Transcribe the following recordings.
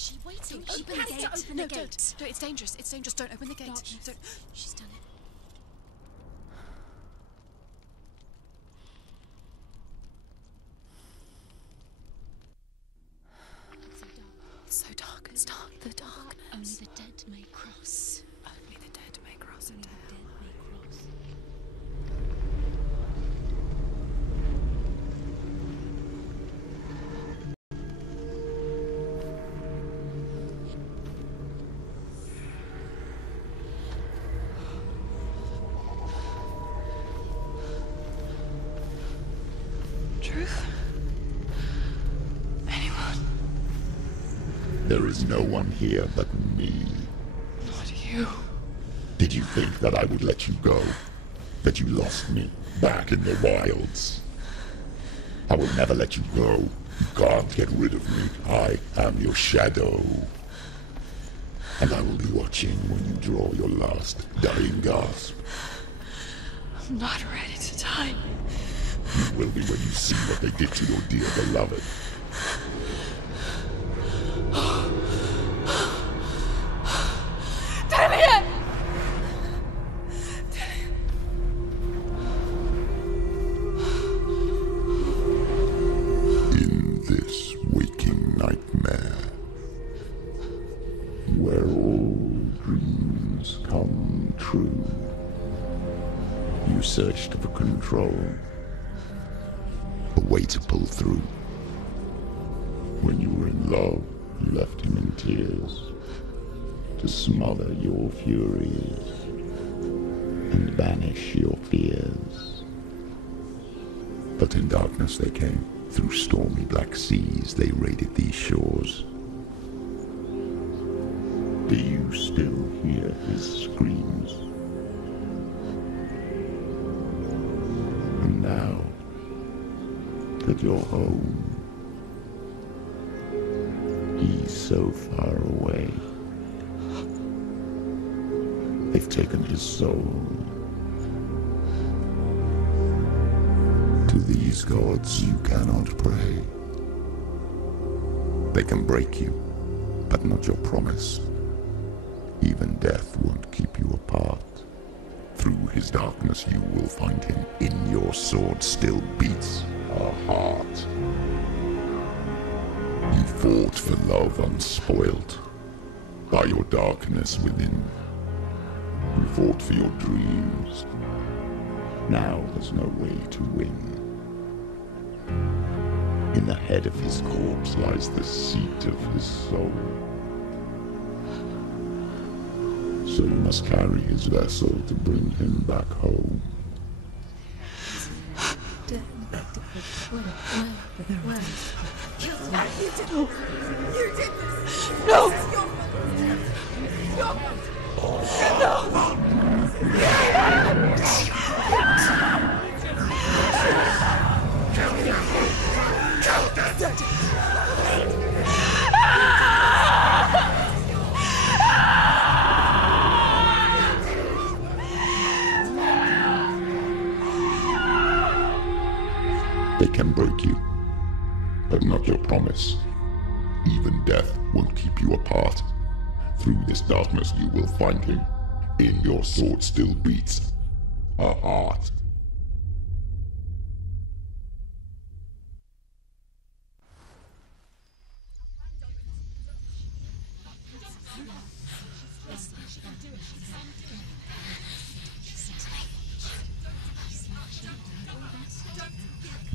she waiting? Open the gate. Open the gate. No, it's dangerous. It's dangerous. Don't open the gate. Don't. She's done it. It's so dark. It's dark. The darkness. Only the dead may cross. Only the dead may cross Only into the hell. dead may cross. Truth? Anyone? There is no one here but me. Not you. Did you think that I would let you go? That you lost me back in the wilds? I will never let you go. You can't get rid of me. I am your shadow. And I will be watching when you draw your last dying gasp. I'm not ready to die. You will be when you see what they did to your dear beloved. Damien! In this waking nightmare, where all dreams come true, you searched for control, a way to pull through. When you were in love, you left him in tears, to smother your furies and banish your fears. But in darkness they came, through stormy black seas they raided these shores. Do you still hear his screams? And now that you're home, he's so far away. They've taken his soul. To these gods you cannot pray. They can break you, but not your promise. Even death won't keep you apart. Through his darkness you will find him. In your sword still beats a heart. You fought for love unspoilt by your darkness within. You fought for your dreams. Now there's no way to win. In the head of his corpse lies the seat of his soul. So you must carry his vessel to bring him back home. You did this! No! No! They can break you, but not your promise. Even death won't keep you apart. Through this darkness you will find him. In your sword still beats a heart.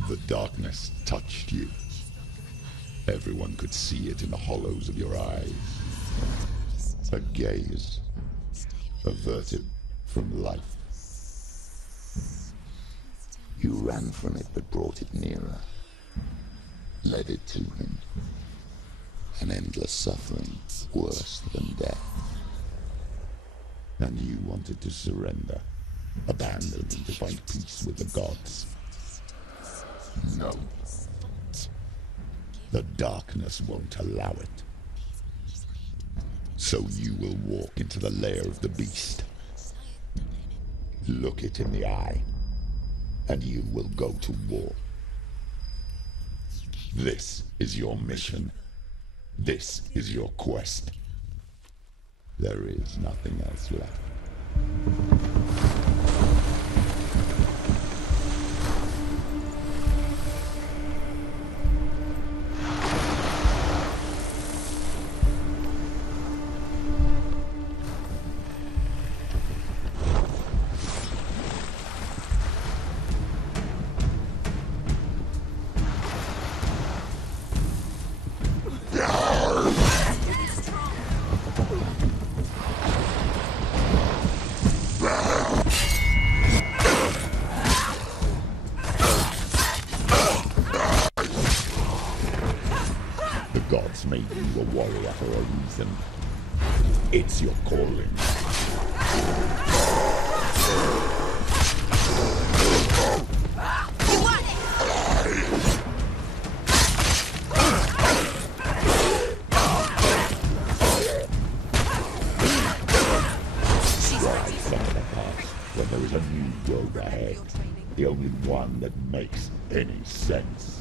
The darkness touched you. Everyone could see it in the hollows of your eyes. A gaze averted from life. You ran from it but brought it nearer. Led it to him. An endless suffering, worse than death. And you wanted to surrender, abandon and to find peace with the gods. No. The darkness won't allow it. So you will walk into the lair of the beast. Look it in the eye, and you will go to war. This is your mission. This is your quest. There is nothing else left. The gods made you a warrior for a reason. It's your calling. Rise from the past when there is a new road ahead. The only one that makes any sense.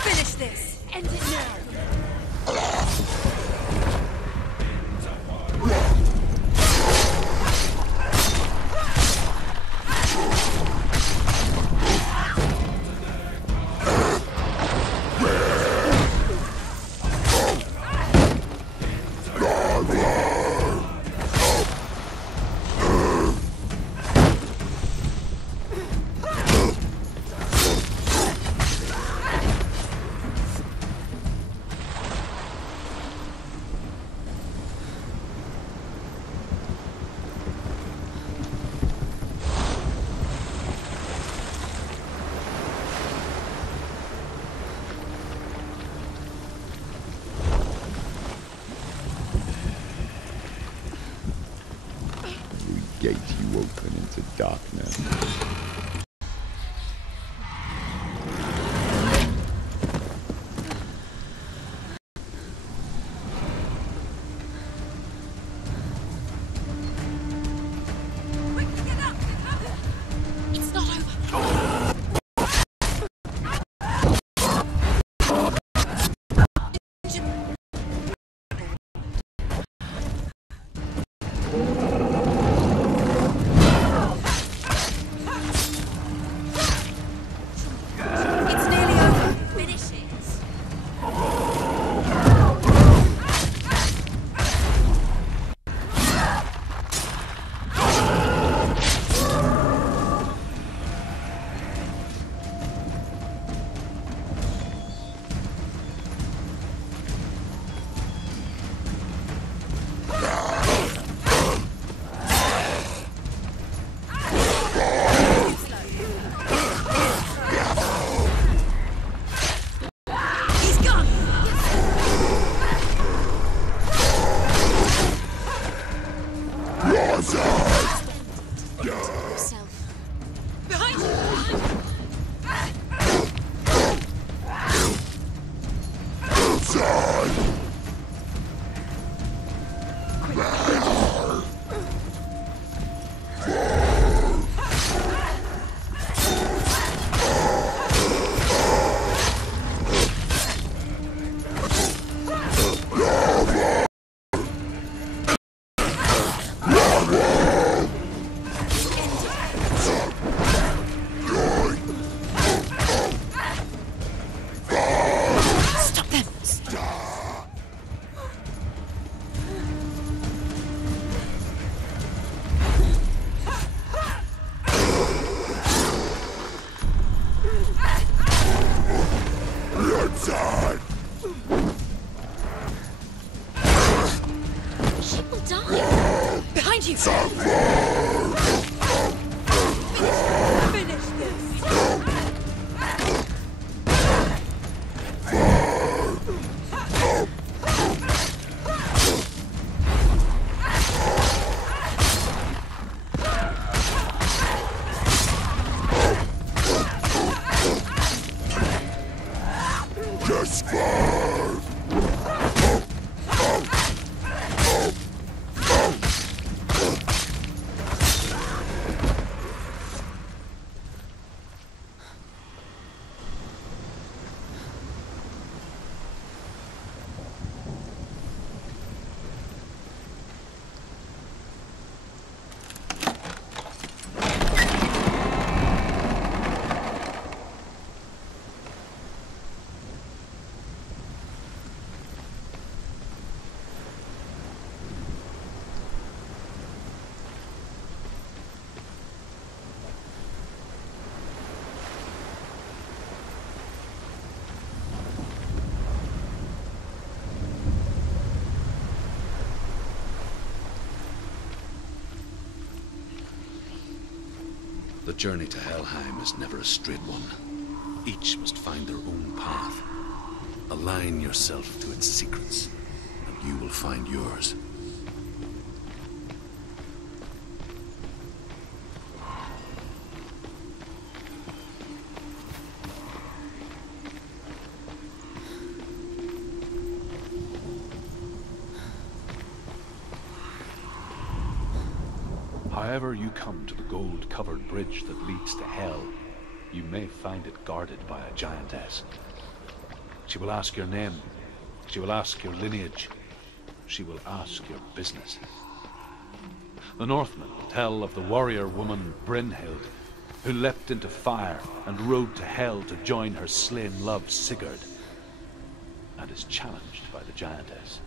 Finish this! End it now! Gate you open into darkness. It's not over! It's nearly over! Finish it! He's gone! Yourself. Behind you! Stop them! The journey to Helheim is never a straight one. Each must find their own path. Align yourself to its secrets, and you will find yours. However you come to the gold-covered bridge that leads to Hell, you may find it guarded by a giantess. She will ask your name. She will ask your lineage. She will ask your business. The Northmen tell of the warrior woman Brynhild, who leapt into fire and rode to Hell to join her slain love Sigurd, and is challenged by the giantess.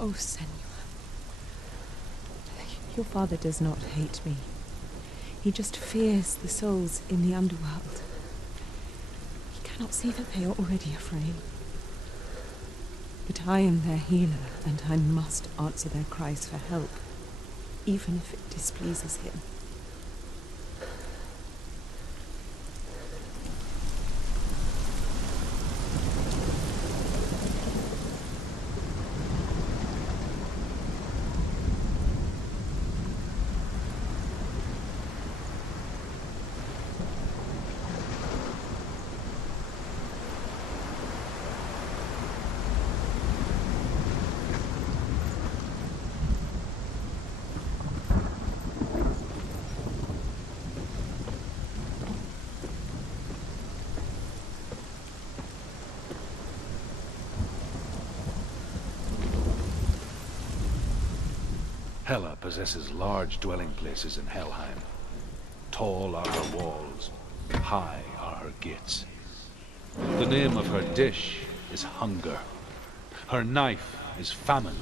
Oh, Senua. Your father does not hate me. He just fears the souls in the underworld. He cannot see that they are already afraid. But I am their healer, and I must answer their cries for help, even if it displeases him. Hela possesses large dwelling places in Helheim. Tall are her walls, high are her gates. The name of her dish is hunger. Her knife is famine.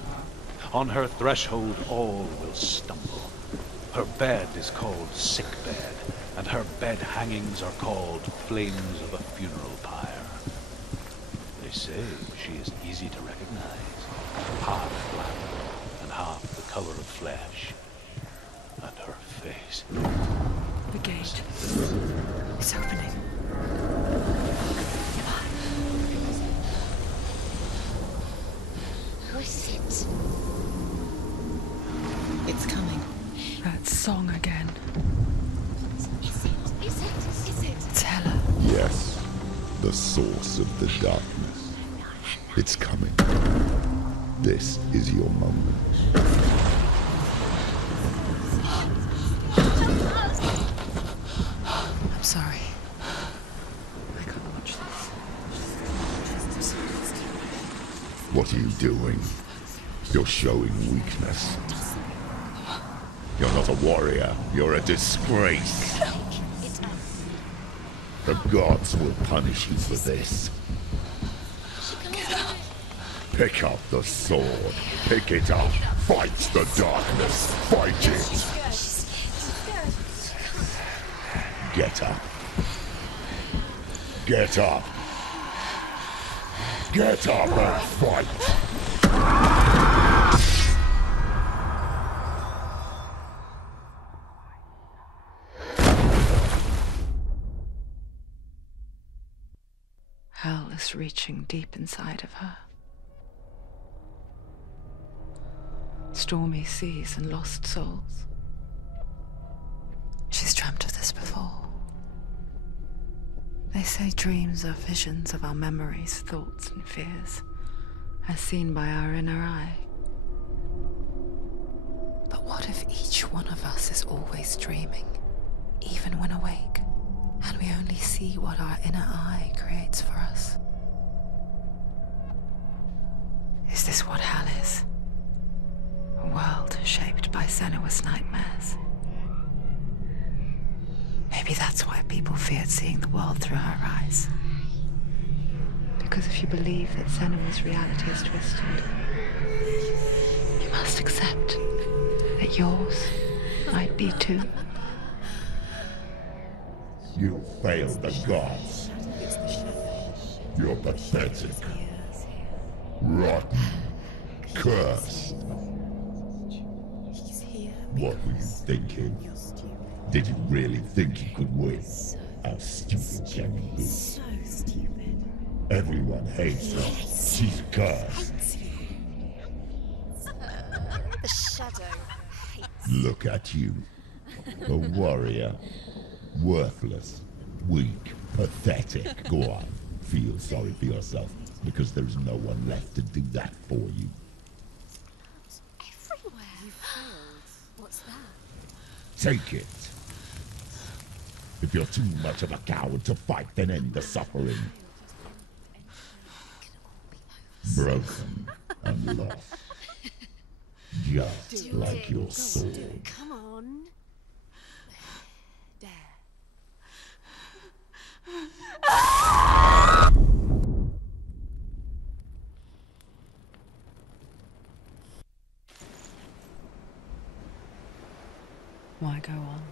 On her threshold all will stumble. Her bed is called sick bed, and her bed hangings are called flames of a funeral pyre. They say she is easy to recognize, half black and half the color of flesh. And her face. The gate. It's opening. Who is it? It's coming. That song again. Is it? It's Hela. Yes, the source of the darkness. It's coming. This is your moment. I'm sorry. I can't watch this. What are you doing? You're showing weakness. You're not a warrior. You're a disgrace. The gods will punish you for this. Pick up the sword. Pick it up. Fight the darkness. Fight it. Get up. Get up. Get up and fight. Hell is reaching deep inside of her. Stormy seas and lost souls. She's dreamt of this before. They say dreams are visions of our memories, thoughts, and fears, as seen by our inner eye. But what if each one of us is always dreaming, even when awake, and we only see what our inner eye creates for us? Is this what hell is? A world shaped by Senua's nightmares. Maybe that's why people feared seeing the world through her eyes. Because if you believe that Senua's reality is twisted, you must accept that yours might be too. You failed the gods. You're pathetic. Rotten. Cursed. What were you thinking? Did you really think you could win? How stupid can you be? So stupid. Everyone hates her. She's cursed. The shadow hates. Look at you. A warrior. Worthless. Weak. Pathetic. Go on. Feel sorry for yourself, because there's no one left to do that for you. Everywhere. You failed. What's that? Take it. If you're too much of a coward to fight, then end the suffering. Broken and lost. Just like your sword. Come on. There. Why go on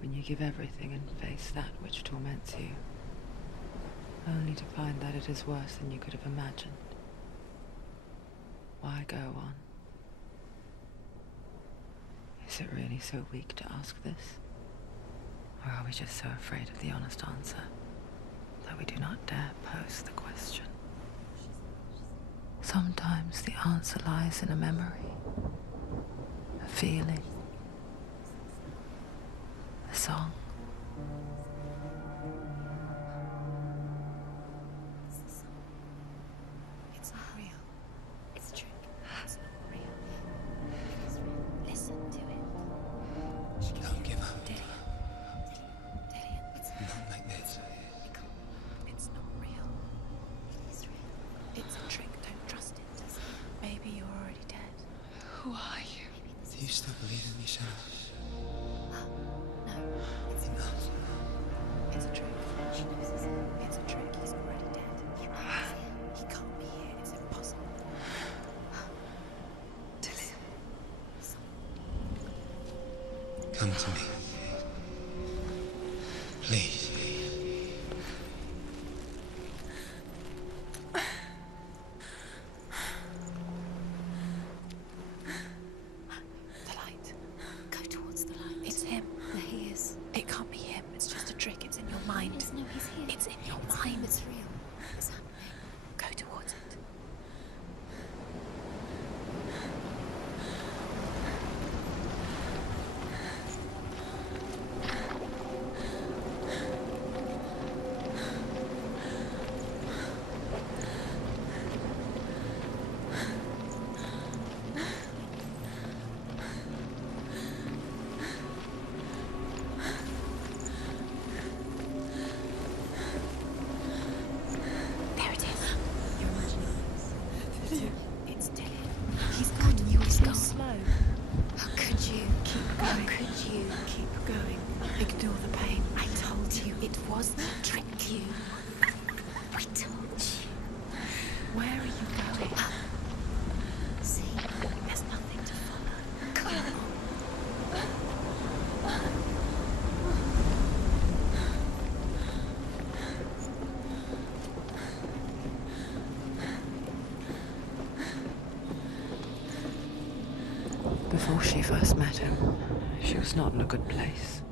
when you give everything and face that which torments you, only to find that it is worse than you could have imagined? Why go on? Is it really so weak to ask this? Or are we just so afraid of the honest answer that we do not dare pose the question? Sometimes the answer lies in a memory, a feeling, a song. It's not real. It's a trick. It's not real. It's real. Listen to it. Don't give up. Dillian, it's Not like this. It's not real. It is real. It's a trick. Don't trust it. Maybe you're already dead. Who are you? Do you still believe in me, Senua? No, it's Enough. It's a trick. She knows this. It's a trick. He's already dead. He can't be here. It's impossible. Dillian. Come to me. Please. The light. Go towards the light. It's him. There he is. It can't be him. It's just a trick. It's in your mind. No, he's here. It's in your mind. It's real. It's happening. Go towards it. There it is. You're imagining this. It's Dillian. He's gone. He's gone. Slow. How could you? Keep going. How could you? Keep going. Ignore the pain. I told you it was to trick you. I told you. Where are you going? See, there's nothing to follow. Come on. Before she first met him, she was not in a good place.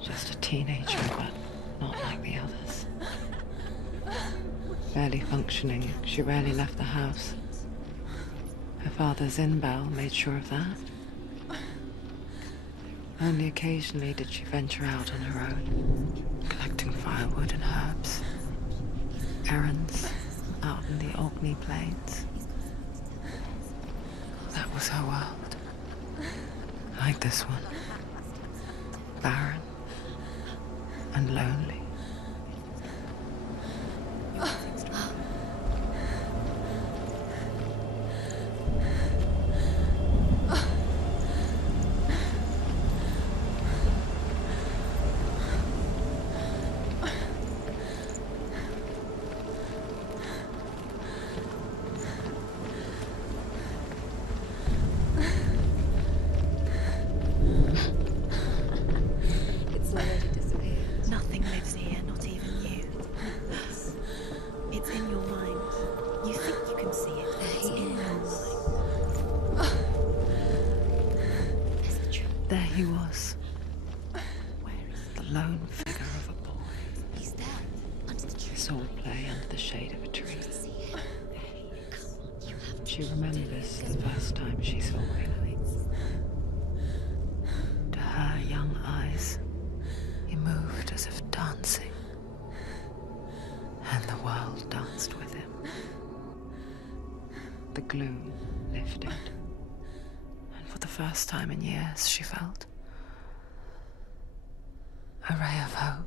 Just a teenager, but not like the others. Barely functioning, she rarely left the house. Her father's in-bell made sure of that. Only occasionally did she venture out on her own, collecting firewood and herbs. Errands out in the Orkney Plains. That was her world. Like this one. Barren and lonely. It's already disappeared. Nothing lives here, not even you. It's in your mind. You think you can see it. There he is. There's a tree. There he was, Where is the lone figure of a boy. he? He's there. Under the tree. Saw play under the shade of a tree. See him. Come on, you have to. She remembers the first time she saw him. To her young eyes, he moved as if dancing, and the world danced with him. The gloom lifted, and for the first time in years, she felt a ray of hope.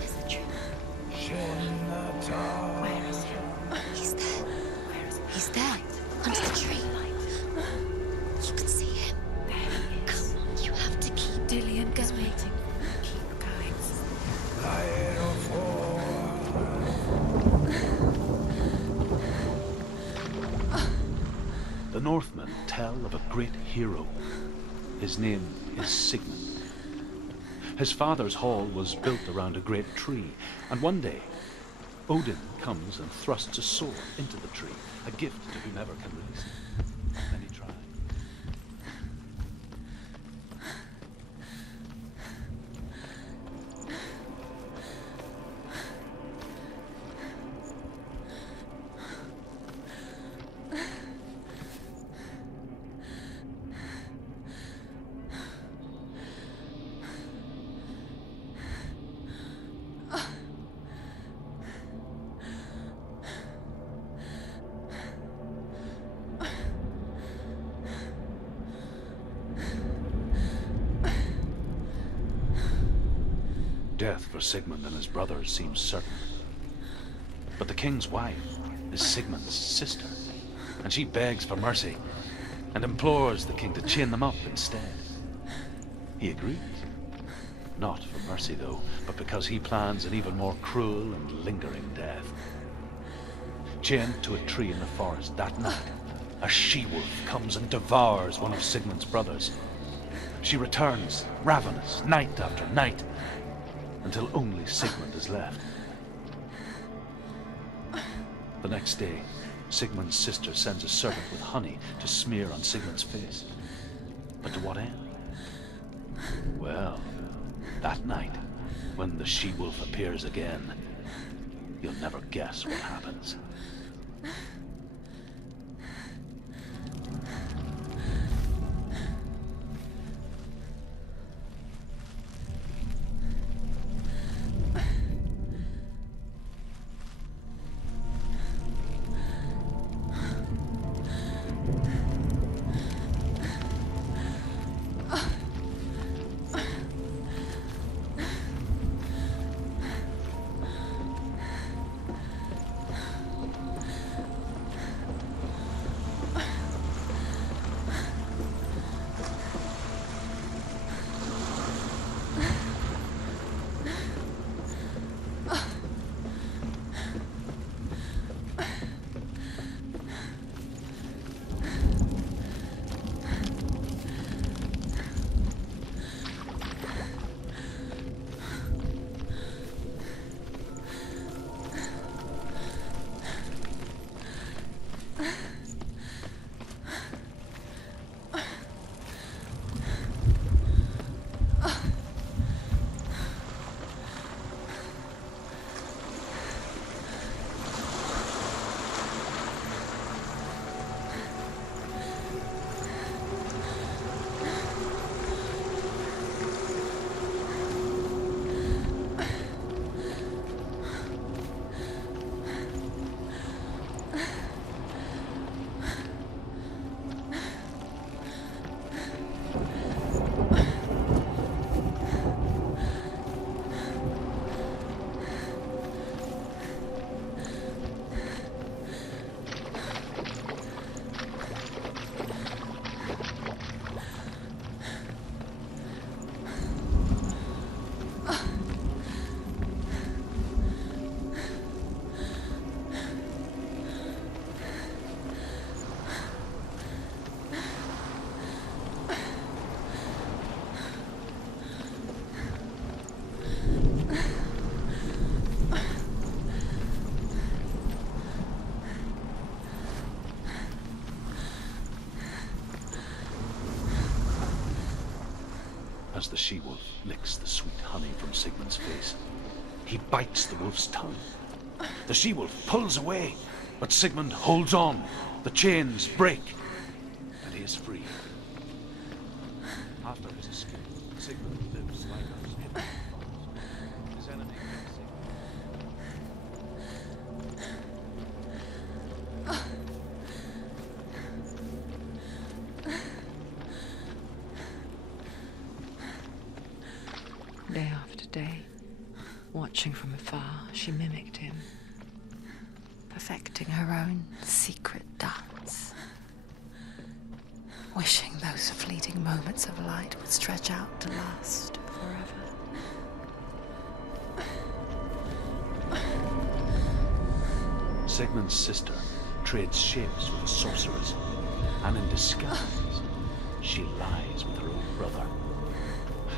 There's the tree. The Northmen tell of a great hero. His name is Sigmund. His father's hall was built around a great tree, and one day, Odin comes and thrusts a sword into the tree, a gift to whomever can release it. Then he tries. Death for Sigmund and his brothers seems certain. But the king's wife is Sigmund's sister, and she begs for mercy and implores the king to chain them up instead. He agrees. Not for mercy, though, but because he plans an even more cruel and lingering death. Chained to a tree in the forest that night, a she-wolf comes and devours one of Sigmund's brothers. She returns, ravenous, night after night, until only Sigmund is left. The next day, Sigmund's sister sends a serpent with honey to smear on Sigmund's face. But to what end? Well, that night, when the she-wolf appears again, you'll never guess what happens. As the she-wolf licks the sweet honey from Sigmund's face, he bites the wolf's tongue. The she-wolf pulls away, but Sigmund holds on. The chains break, and he is free. After his escape, Sigmund lives like us in the forest. His enemy Day after day, watching from afar, she mimicked him, perfecting her own secret dance, wishing those fleeting moments of light would stretch out to last forever. Sigmund's sister trades shapes with the sorcerers. and in disguise, she lies with her own brother.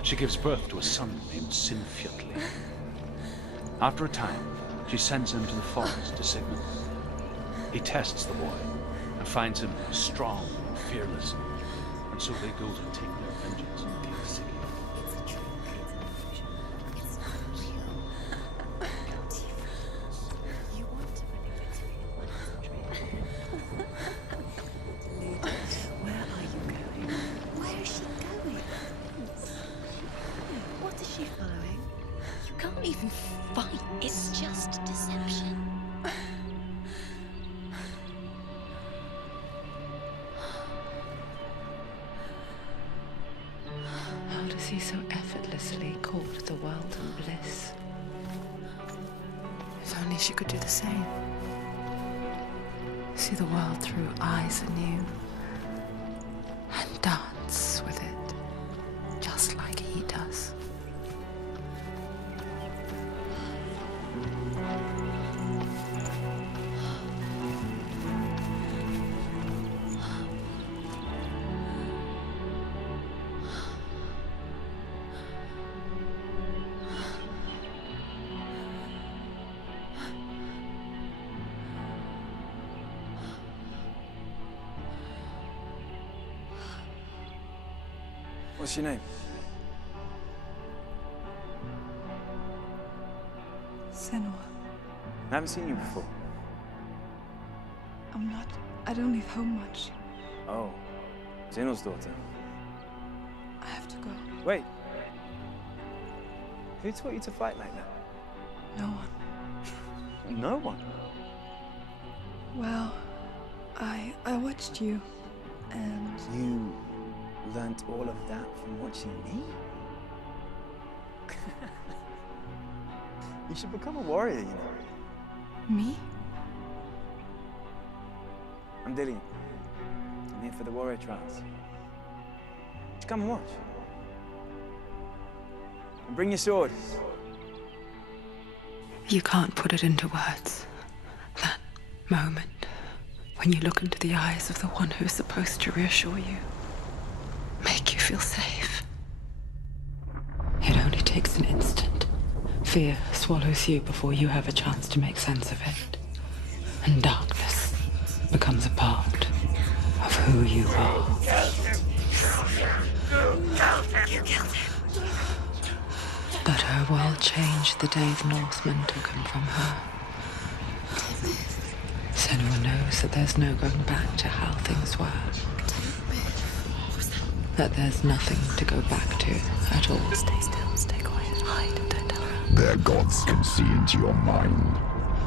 She gives birth to a son named Sinfjotli. After a time, she sends him to the forest to Sigmund. He tests the boy and finds him strong and fearless, and so they go to take their vengeance on King Sigurd. It's a trick. It's an illusion. It's not real. Guilty for you want to believe it's real, but it's a trick. Lady, where are you going? Where is she going? What is she following? You can't even fight. It's just deception. How does he so effortlessly court the world and bliss? If only she could do the same. See the world through eyes anew and dance with it, just like he does. What's your name? Senua. I haven't seen you before. I don't leave home much. Oh, Zeno's daughter. I have to go. Wait. Who taught you to fight like that? No one. No one. Well, I watched you, and You learnt all of that from watching me? You should become a warrior, you know. me? I'm Dillian. I'm here for the warrior trials. Just come and watch. And bring your sword. You can't put it into words. That moment when you look into the eyes of the one who's supposed to reassure you, make you feel safe. It only takes an instant. Fear swallows you before you have a chance to make sense of it. And darkness becomes a part of who you are. You killed him. But her world changed the day the Northmen took him from her. Senua knows that there's no going back to how things were. That there's nothing to go back to at all. Stay still, stay quiet, hide, don't tell her. Their gods can see into your mind.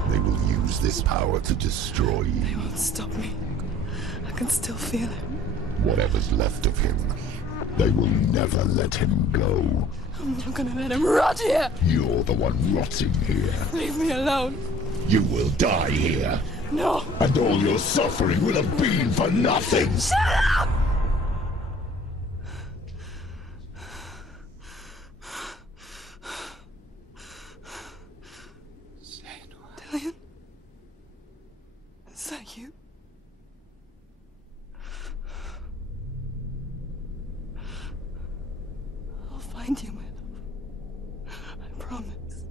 They will use this power to destroy you. They won't stop me. I can still feel it. Whatever's left of him, they will never let him go. I'm not gonna let him rot here. You're the one rotting here. Leave me alone. You will die here. No. And all your suffering will have been for nothing. Shut up! Dillian? Is that you? I'll find you, my love. I promise.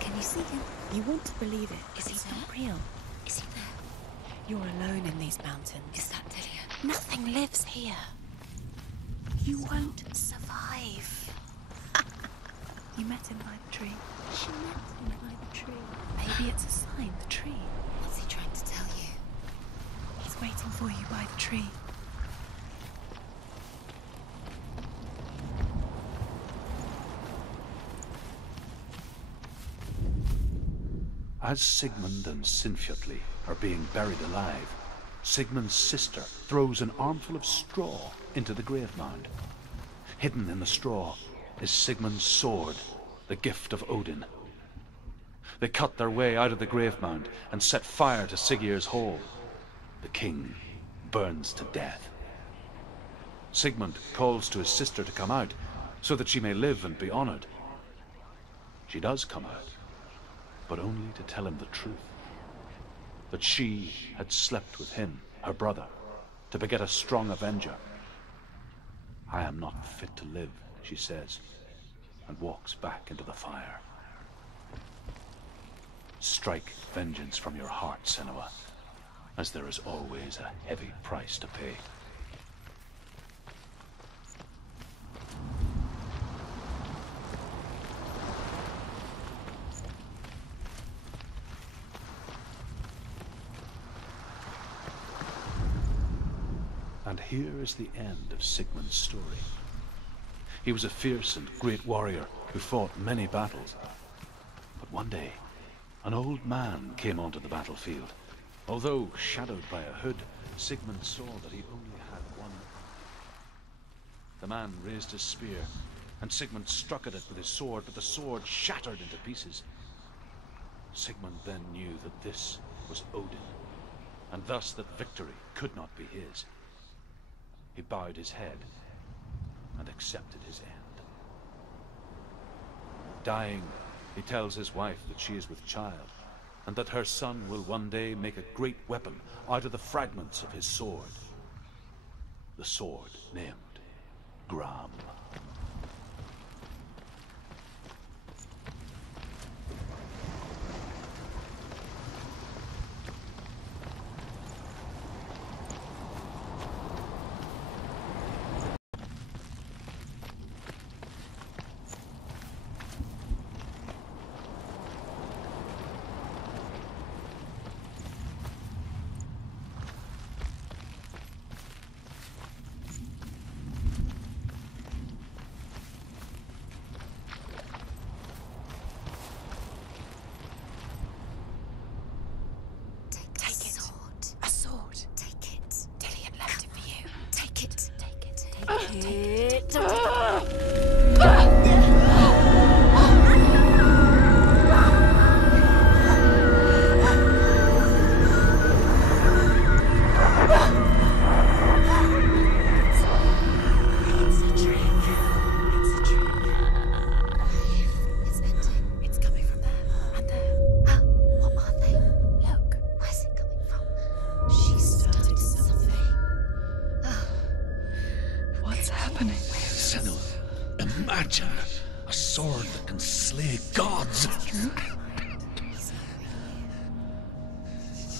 Can you see him? You want to believe it. Is he not real? Is he there? You're alone in these mountains. Is that Dillian? Nothing lives here. You won't survive. You met him by the tree. She met him by the tree. Maybe it's a sign, the tree. What's he trying to tell you? He's waiting for you by the tree. As Sigmund and Sinfjotli are being buried alive, Sigmund's sister throws an armful of straw into the grave mound. Hidden in the straw is Sigmund's sword, the gift of Odin. They cut their way out of the grave mound and set fire to Siggeir's hole. The king burns to death. Sigmund calls to his sister to come out, so that she may live and be honored. She does come out, but only to tell him the truth. That she had slept with him, her brother, to beget a strong avenger. I am not fit to live, she says, and walks back into the fire. Strike vengeance from your heart, Senua, as there is always a heavy price to pay. And here is the end of Sigmund's story. He was a fierce and great warrior who fought many battles. But one day, an old man came onto the battlefield. Although shadowed by a hood, Sigmund saw that he only had one eye. The man raised his spear, and Sigmund struck at it with his sword, but the sword shattered into pieces. Sigmund then knew that this was Odin, and thus that victory could not be his. He bowed his head and accepted his end. Dying, he tells his wife that she is with child, and that her son will one day make a great weapon out of the fragments of his sword. The sword named Gram. Imagine a sword that can slay gods.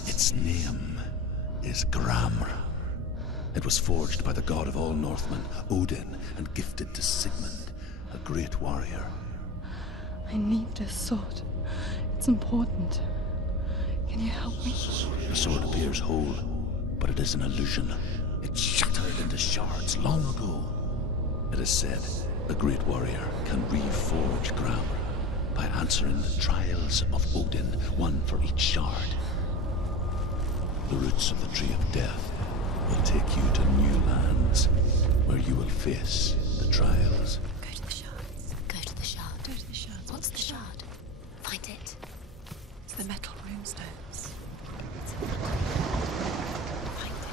Its name is Gramr. It was forged by the god of all Northmen, Odin, and gifted to Sigmund, a great warrior. I need this sword. It's important. Can you help me? The sword appears whole, but it is an illusion. It shattered into shards long ago. It is said a great warrior can reforge Gramr by answering the trials of Odin, one for each shard. The roots of the Tree of Death will take you to new lands where you will face the trials. Go to the shard. Go to the shard. Go to the shard. What's the shard? Find it. It's the metal runestones. Find it.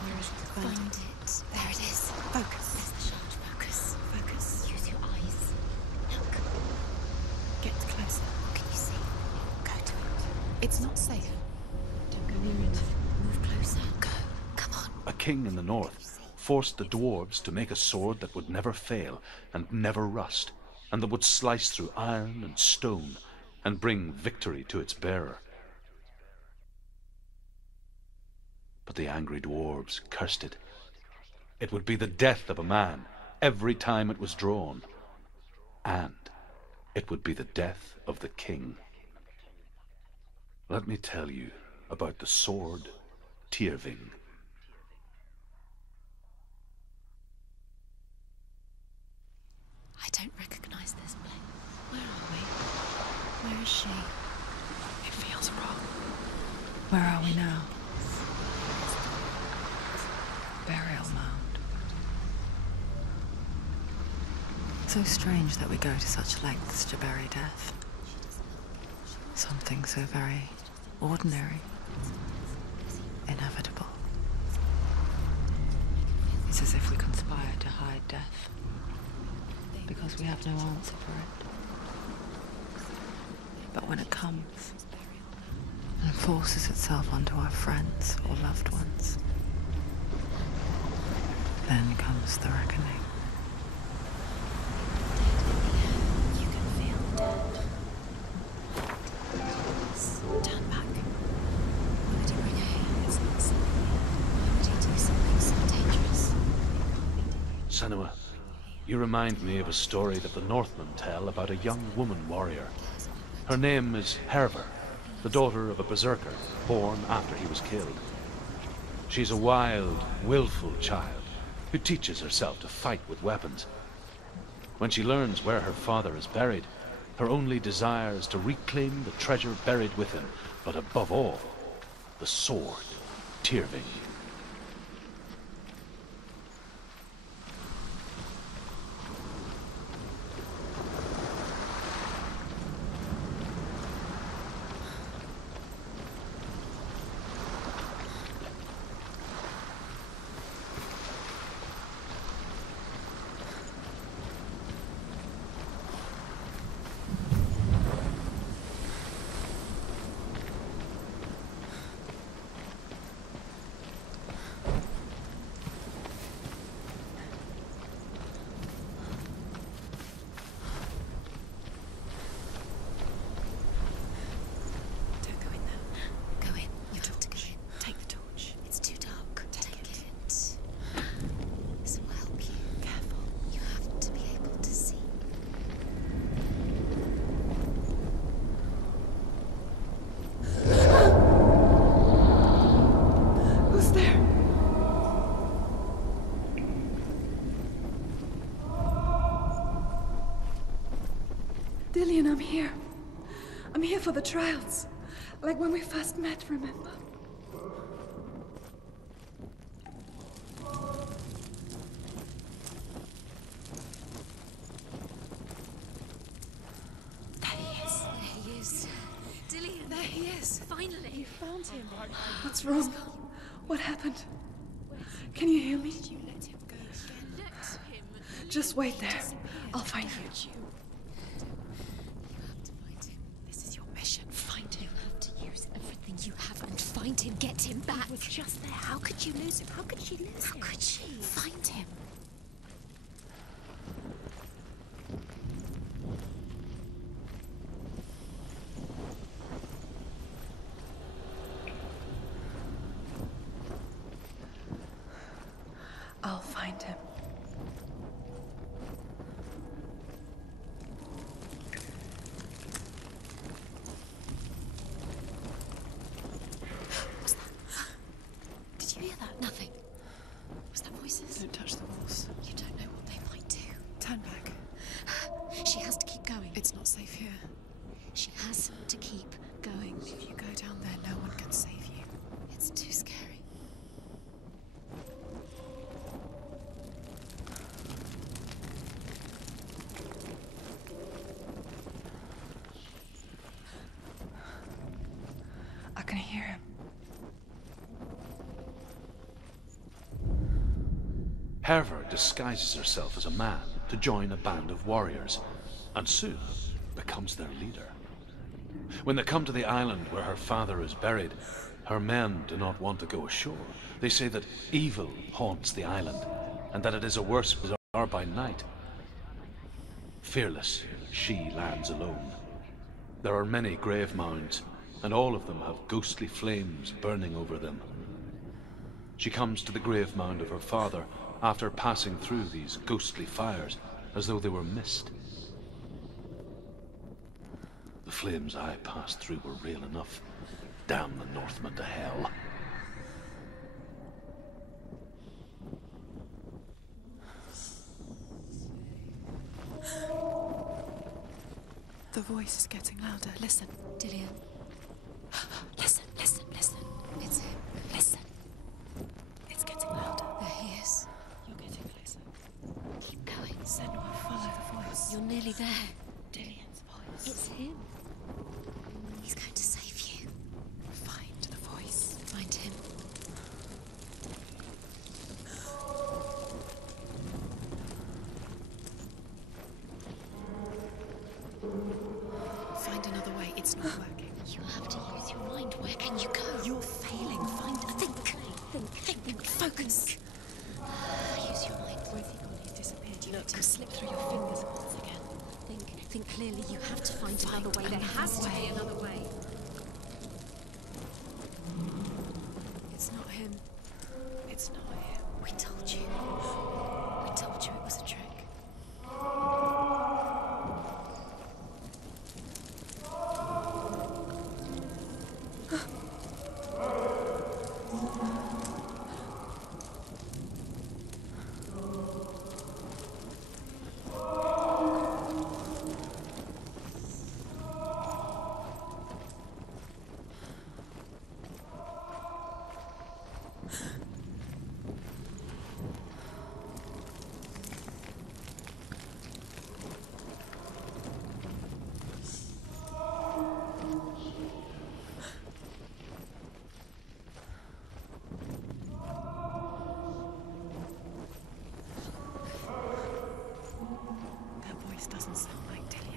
Where is it? Find it. There it is. Focus. There's the shard. Focus. Focus. Use your eyes. Look. Get closer. What can you see? Go to it. It's not safe. Don't go near it. Move closer. Go. Come on. A king in the north forced the dwarves to make a sword that would never fail and never rust, and that would slice through iron and stone and bring victory to its bearer. But the angry dwarves cursed it. It would be the death of a man every time it was drawn, and it would be the death of the king. Let me tell you about the sword Tyrving. I don't recognize this place. Where are we? Where is she? It feels wrong. Where are we now? Burial mound. So strange that we go to such lengths to bury death. Something so very ordinary. inevitable. It's as if we conspire to hide death, because we have no answer for it. But when it comes, and forces itself onto our friends or loved ones, then comes the reckoning. You can feel dead. Turn back. Why would you bring her here? It's not safe. Why would he do something so dangerous? Senua, you remind me of a story that the Northmen tell about a young woman warrior. Her name is Herver, the daughter of a berserker born after he was killed. She's a wild, willful child who teaches herself to fight with weapons. When she learns where her father is buried, her only desire is to reclaim the treasure buried with him, but above all, the sword, Tyrving. Don't go in there. Go in. You have to go in. Take the torch. It's too dark. Take it. This will help you. Careful. You have to be able to see. Who's there? Dillian, I'm here. I'm here for the trials. Like when we first met, remember? There he is. There he is. Dillian. There he is. Finally. You found him. What's wrong? What happened? Can you hear me? Did you let him go again? Let him. Just wait there. I'll find you. You have to find him. This is your mission. Find him. You have to use everything you have and find him. Get him back. He was just there. How could you lose him? How could she lose him? How could she? Find him. I'll find him. What's that? Did you hear that? Nothing. Was that voices? Don't touch the walls. You don't know what they might do. Turn back. She has to keep going. It's not safe here. She has to keep going. If you go down there, no one can save you. It's too scary. I can hear him. Herver disguises herself as a man to join a band of warriors, and soon becomes their leader. When they come to the island where her father is buried, her men do not want to go ashore. They say that evil haunts the island, and that it is a worse bizarre by night. Fearless, she lands alone. There are many grave mounds, and all of them have ghostly flames burning over them. She comes to the grave mound of her father after passing through these ghostly fires as though they were mist. The flames I passed through were real enough. Damn the Northmen to hell. The voice is getting louder. Listen. Dillian. Listen, listen, listen. It's him. Listen. It's getting louder. There he is. You're getting closer. Keep going. Senua, follow the voice. You're nearly there. Dillian's voice. It's him. He's going to save you. Find the voice. Find him. Find another way. It's not working. You have to use your mind. Where can you go? You're failing. Think. Focus. Use your mind. Where's he gone? He's disappeared. You need to slip through your fingers once again. Think clearly. You have to find another way. There has to be another way. It's not him. It's not him. We told you. We told you it was a trick.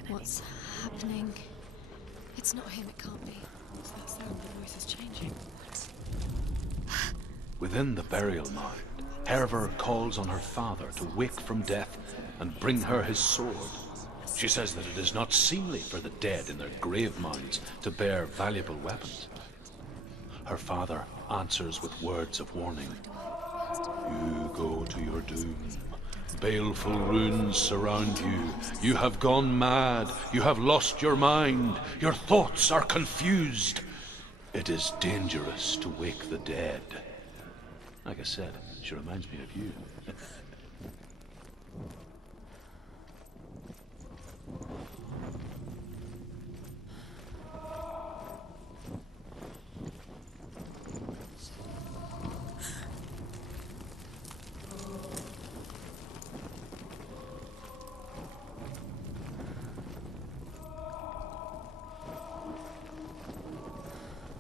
What's happening? It's not him, it can't be. What's that sound? The voice is changing. Within the burial mound, Herver calls on her father to wake from death and bring her his sword. She says that it is not seemly for the dead in their grave mounds to bear valuable weapons. Her father answers with words of warning. You go to your doom. Baleful runes surround you. You have gone mad. You have lost your mind. Your thoughts are confused. It is dangerous to wake the dead. Like I said, she reminds me of you.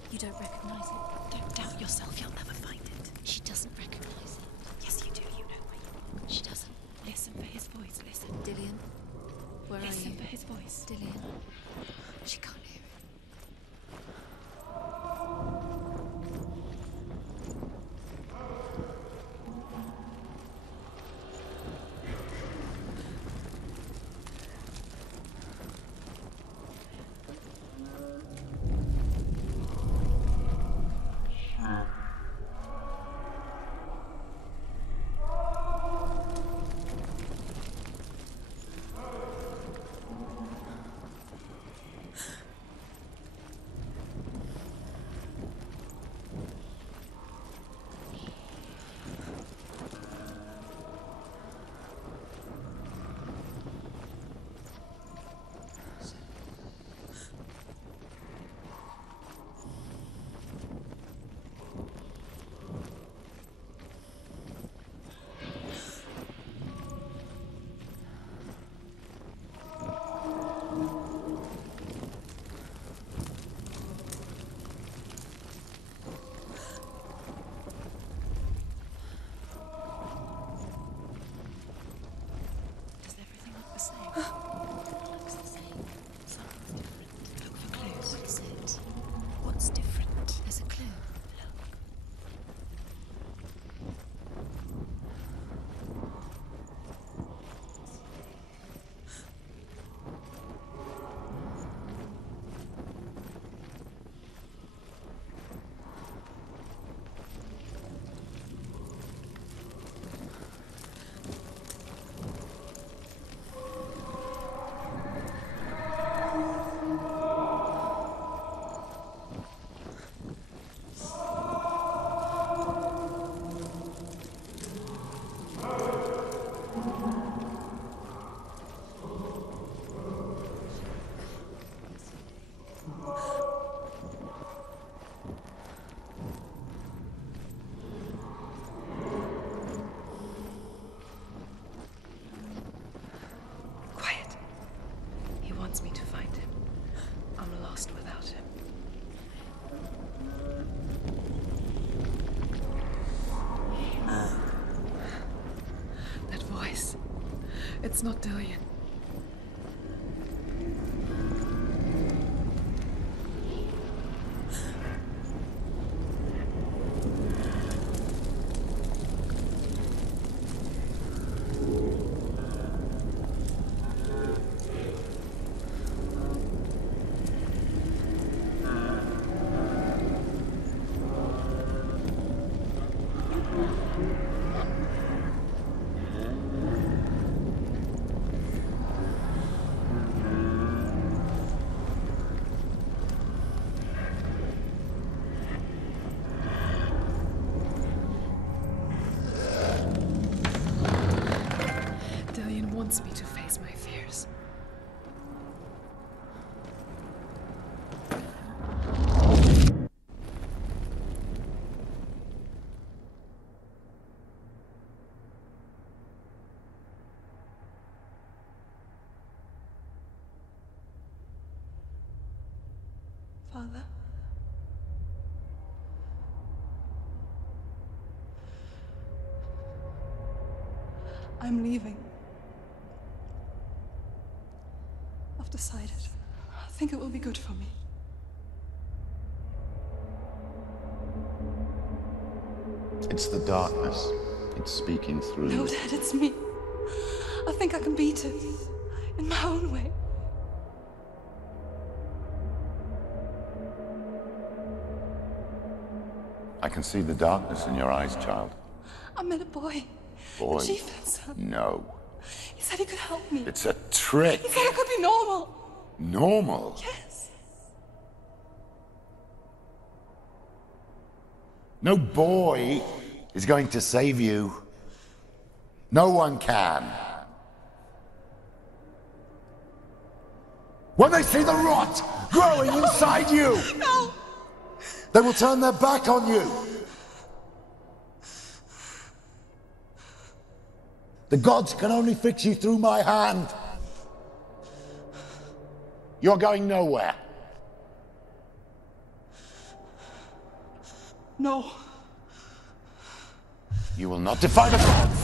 You don't recognize it. Don't doubt yourself, you'll never find it. She doesn't recognize it. Yes, you do, you know where you are. She doesn't. Listen for his voice, listen. Dillian, where are you? Listen for his voice. Dillian, she can't hear it. Looks the same. Something's different. Look for clues. What is it? What's different? There's a clue. Quiet. He wants me to find him. I'm lost without him. That voice. It's not Dillian. Father. I'm leaving. I've decided. I think it will be good for me. It's the darkness. It's speaking through. No, Dad, it's me. I think I can beat it. In my own way. I can see the darkness in your eyes, child. I met a boy. Boy? The chieftain's son. No. He said he could help me. It's a trick. He said I could be normal. Normal? Yes. No boy is going to save you. No one can. When they see the rot growing inside you, No! they will turn their back on you. The gods can only fix you through my hand. You're going nowhere. No. You will not defy the gods.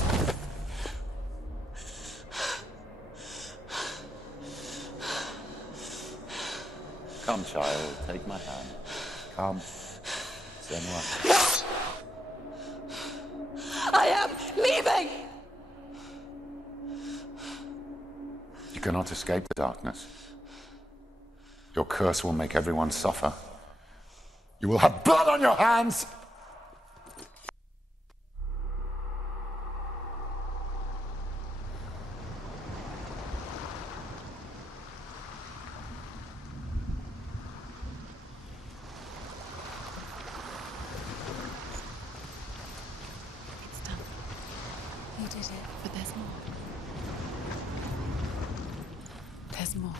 Come, child, take my hand. Come. Senua. No! I am leaving! You cannot escape the darkness. Your curse will make everyone suffer. You will have blood on your hands! It's done. You did it, but there's more. There's more.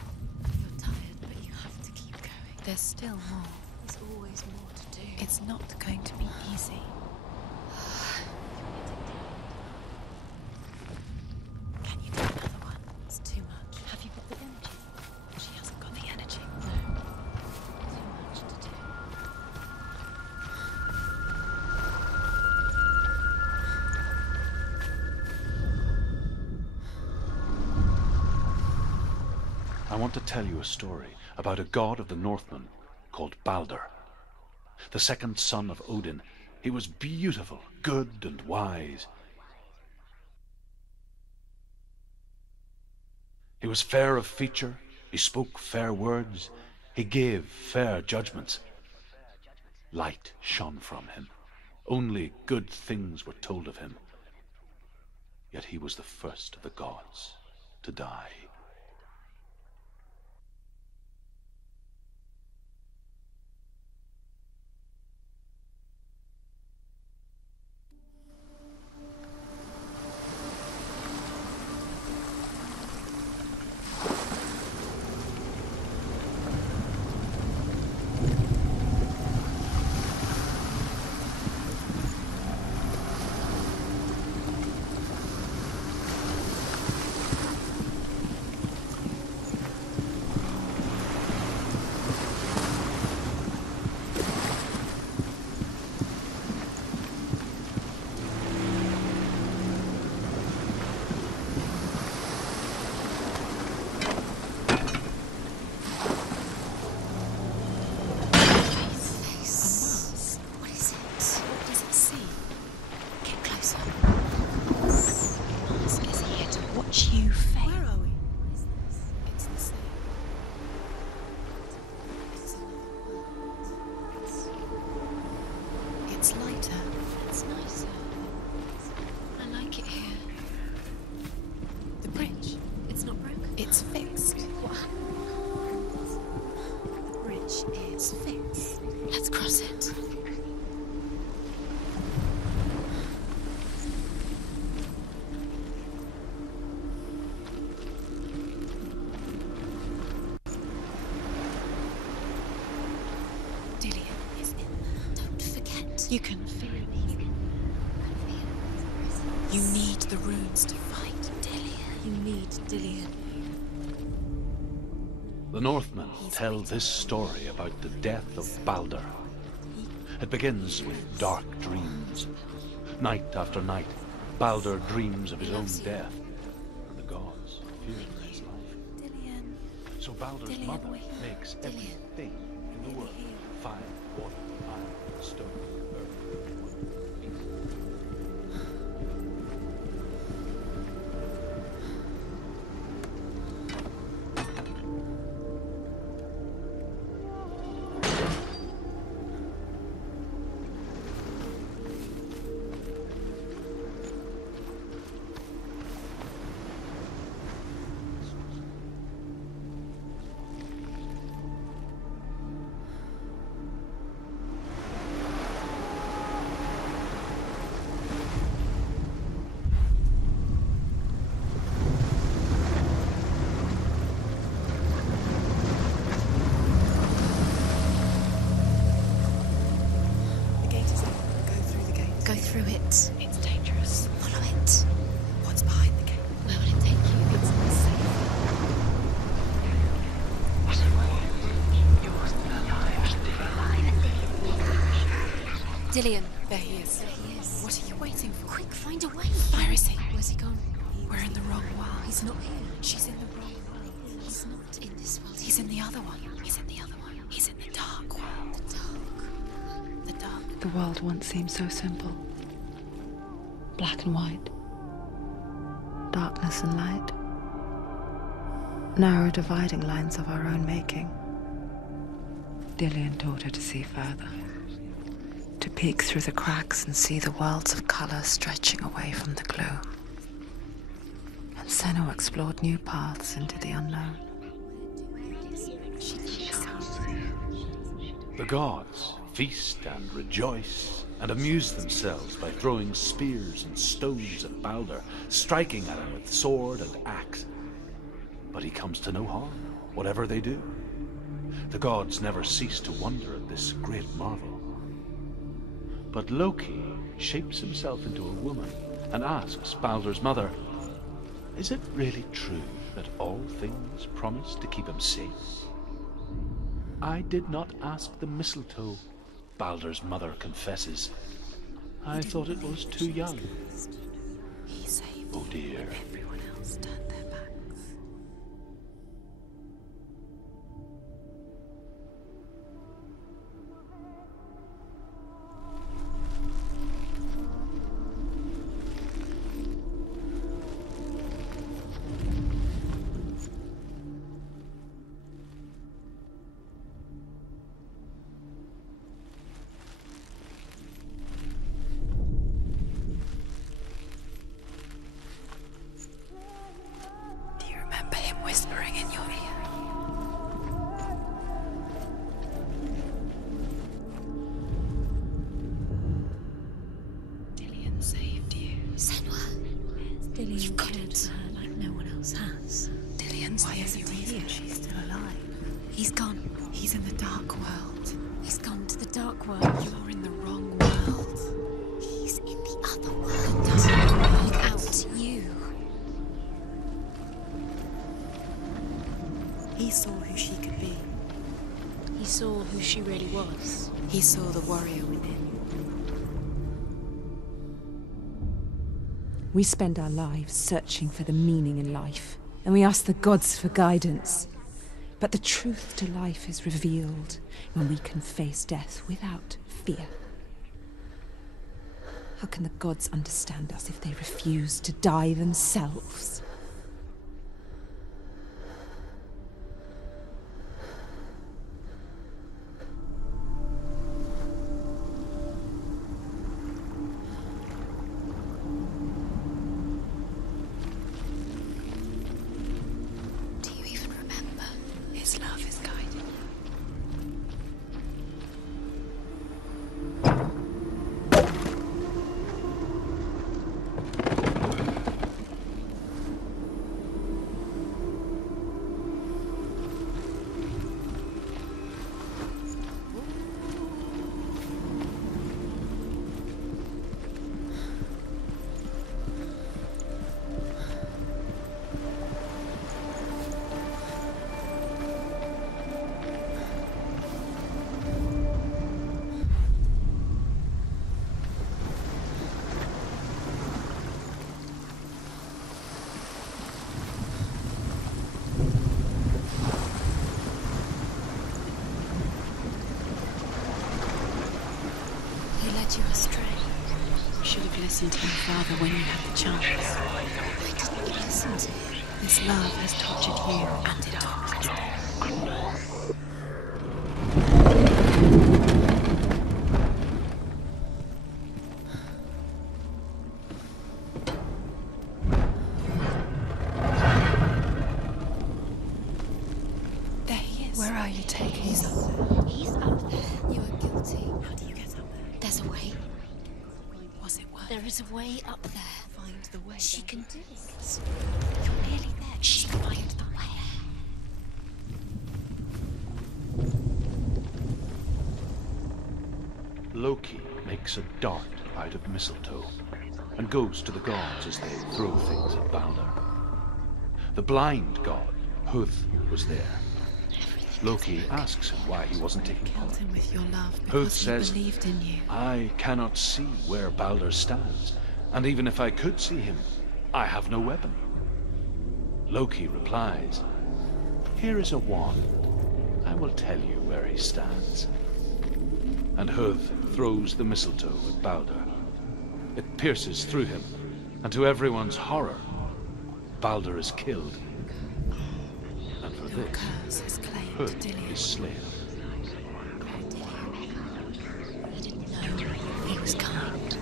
You're tired, but you have to keep going. There's still more. There's always more to do. It's not going to be easy. Can you do another one? It's too much. Have you got the energy? She hasn't got the energy. No. Too much to do. I want to tell you a story about a god of the Northmen called Balder. The second son of Odin. He was beautiful, good, and wise. He was fair of feature. He spoke fair words. He gave fair judgments. Light shone from him. Only good things were told of him. Yet he was the first of the gods to die. You can feel it. You need the runes to fight Dillion. You need Dillion. The Northmen tell this story about the death of Baldur. It begins with dark dreams. Night after night, Baldur dreams of his own death, and the gods fear for his life. So Baldur's mother makes everything in the world: fire, water, iron, stone, earth, wood, beast. Go through it. It's dangerous. Follow it. What's behind the gate? Where will it take you? It's unsafe. Dillian. There he is. There he is. What are you waiting for? Quick, find a way. Where is he? Where's he gone? We're in the wrong world. He's not here. She's in the wrong world. He's not in this world. He's in the other one. He's in the other one. He's in the dark world. the dark. The dark. The world once seemed so simple. Black and white. Darkness and light. Narrow dividing lines of our own making. Dillian taught her to see further. To peek through the cracks and see the worlds of colour stretching away from the glow. And Senua explored new paths into the unknown. The gods feast and rejoice and amuse themselves by throwing spears and stones at Baldur, striking at him with sword and axe. But he comes to no harm, whatever they do. The gods never cease to wonder at this great marvel. But Loki shapes himself into a woman and asks Baldur's mother, "Is it really true that all things promise to keep him safe?" "I did not ask the mistletoe," Baldur's mother confesses. "I thought it was too young." He saved Oh dear. everyone else turned their backs. Do you remember him whispering in your ear? Dillian saved you. Senua. You've got cared it. for her like no one else has. Dillian's the only reason she's still alive. He's gone. He's in the dark world. He's gone to the dark world. You're in the wrong world. He's in the other world. Without you. He saw who she could be. He saw who she really was. He saw the warrior within. We spend our lives searching for the meaning in life, and we ask the gods for guidance. But the truth to life is revealed when we can face death without fear. How can the gods understand us if they refuse to die themselves? Do you even remember? His love is guiding you. led you astray. You should have listened to your father when you had the chance. I didn't listen to him. This love has tortured you, and it tortures me. There he is. Where are you taking He's us? up there. He's up there. You are guilty. How do you get up there? There's a way. Was it worth There is a way up there. Find the way. She can do it. You're nearly there. She can find the way. Loki makes a dart out of mistletoe and goes to the gods as they throw things at Balder. The blind god, Huth, was there. Loki asks him why he wasn't taking Killed part. him with your love Huth because he says, believed in you. I cannot see where Balder stands, and even if I could see him, I have no weapon. Loki replies, here is a wand. I will tell you where he stands. And Huth throws the mistletoe at Balder. It pierces through him, and to everyone's horror, Balder is killed. And for Your this, curse is claimed Huth Dillion. is slain. He didn't know. He was kind.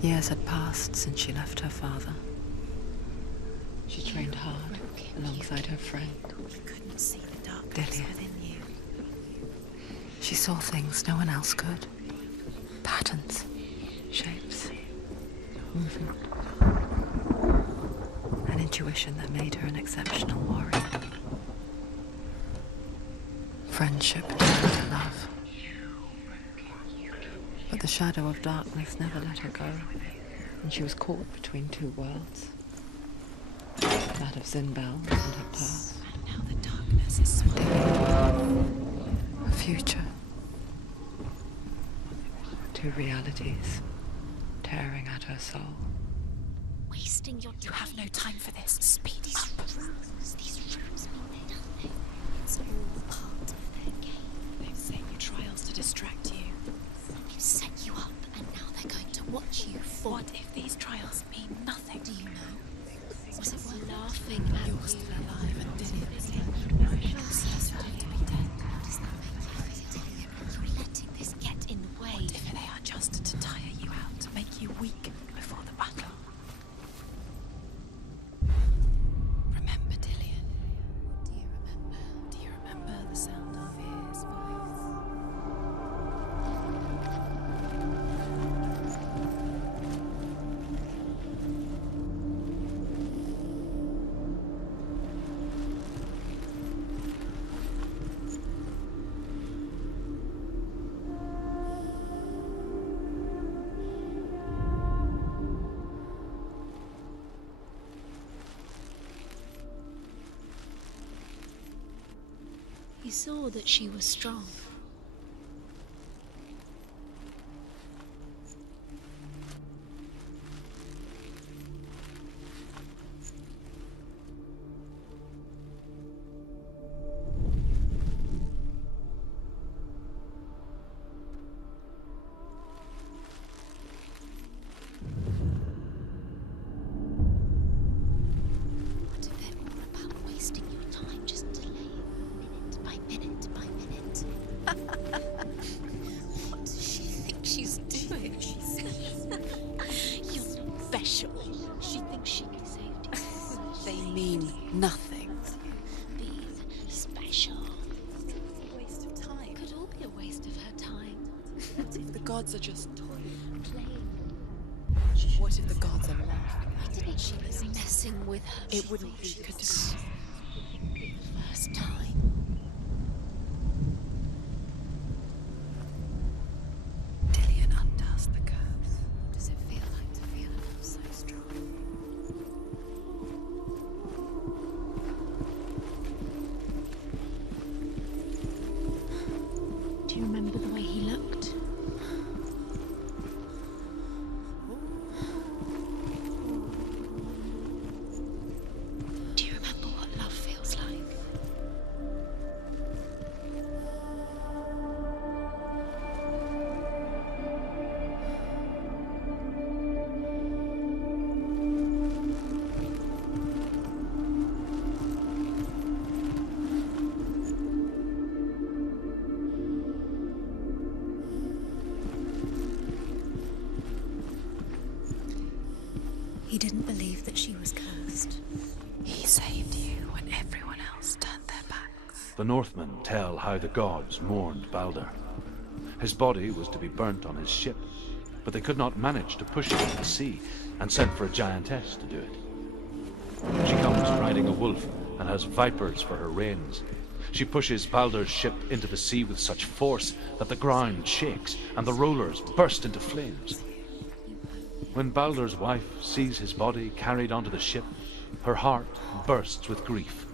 Years had passed since she left her father. She trained hard alongside her friend. You couldn't see the darkness Dillion. within you. She saw things no one else could. Patterns, shapes, movement. An intuition that made her an exceptional warrior. Friendship turned to love. But the shadow of darkness never let her go, and she was caught between two worlds. That of Zinbel and her past. And now the darkness is swallowing. A future. Two realities tearing at her soul. Wasting your time. You have no time for this. Speed up. These rules mean nothing. It's all part of their game. They've set you trials to distract you. They've set you up, and now they're going to watch you fall. What if these trials mean nothing? Do you know? Was it worth laughing at You're you? still alive and Dillion's dead. You're Sensitive to be dead. How does that make you feel? You're letting this get in the way. What if they are just to tire you out, to make you weak before the battle? Remember, Dillion. What do you remember? Do you remember the sound of his voice? He saw that she was strong. What if they're all about wasting your time, just delaying minute by minute by minute? What does she think she's doing? You're special. She thinks she can save you. They mean nothing. Be special. Waste of time. Could all be a waste of her time. What if the gods are just toying? Playing. What if the gods are laughing? Why didn't she be messing with her? It wouldn't be good to see. First time. Dillion undoes the curse. What does it feel like to feel love so strong? Do you remember the way he looked? He didn't believe that she was cursed. He saved you when everyone else turned their backs. The Northmen tell how the gods mourned Balder. His body was to be burnt on his ship, but they could not manage to push it into the sea, and sent for a giantess to do it. She comes riding a wolf and has vipers for her reins. She pushes Balder's ship into the sea with such force that the ground shakes and the rollers burst into flames. When Balder's wife sees his body carried onto the ship, her heart bursts with grief,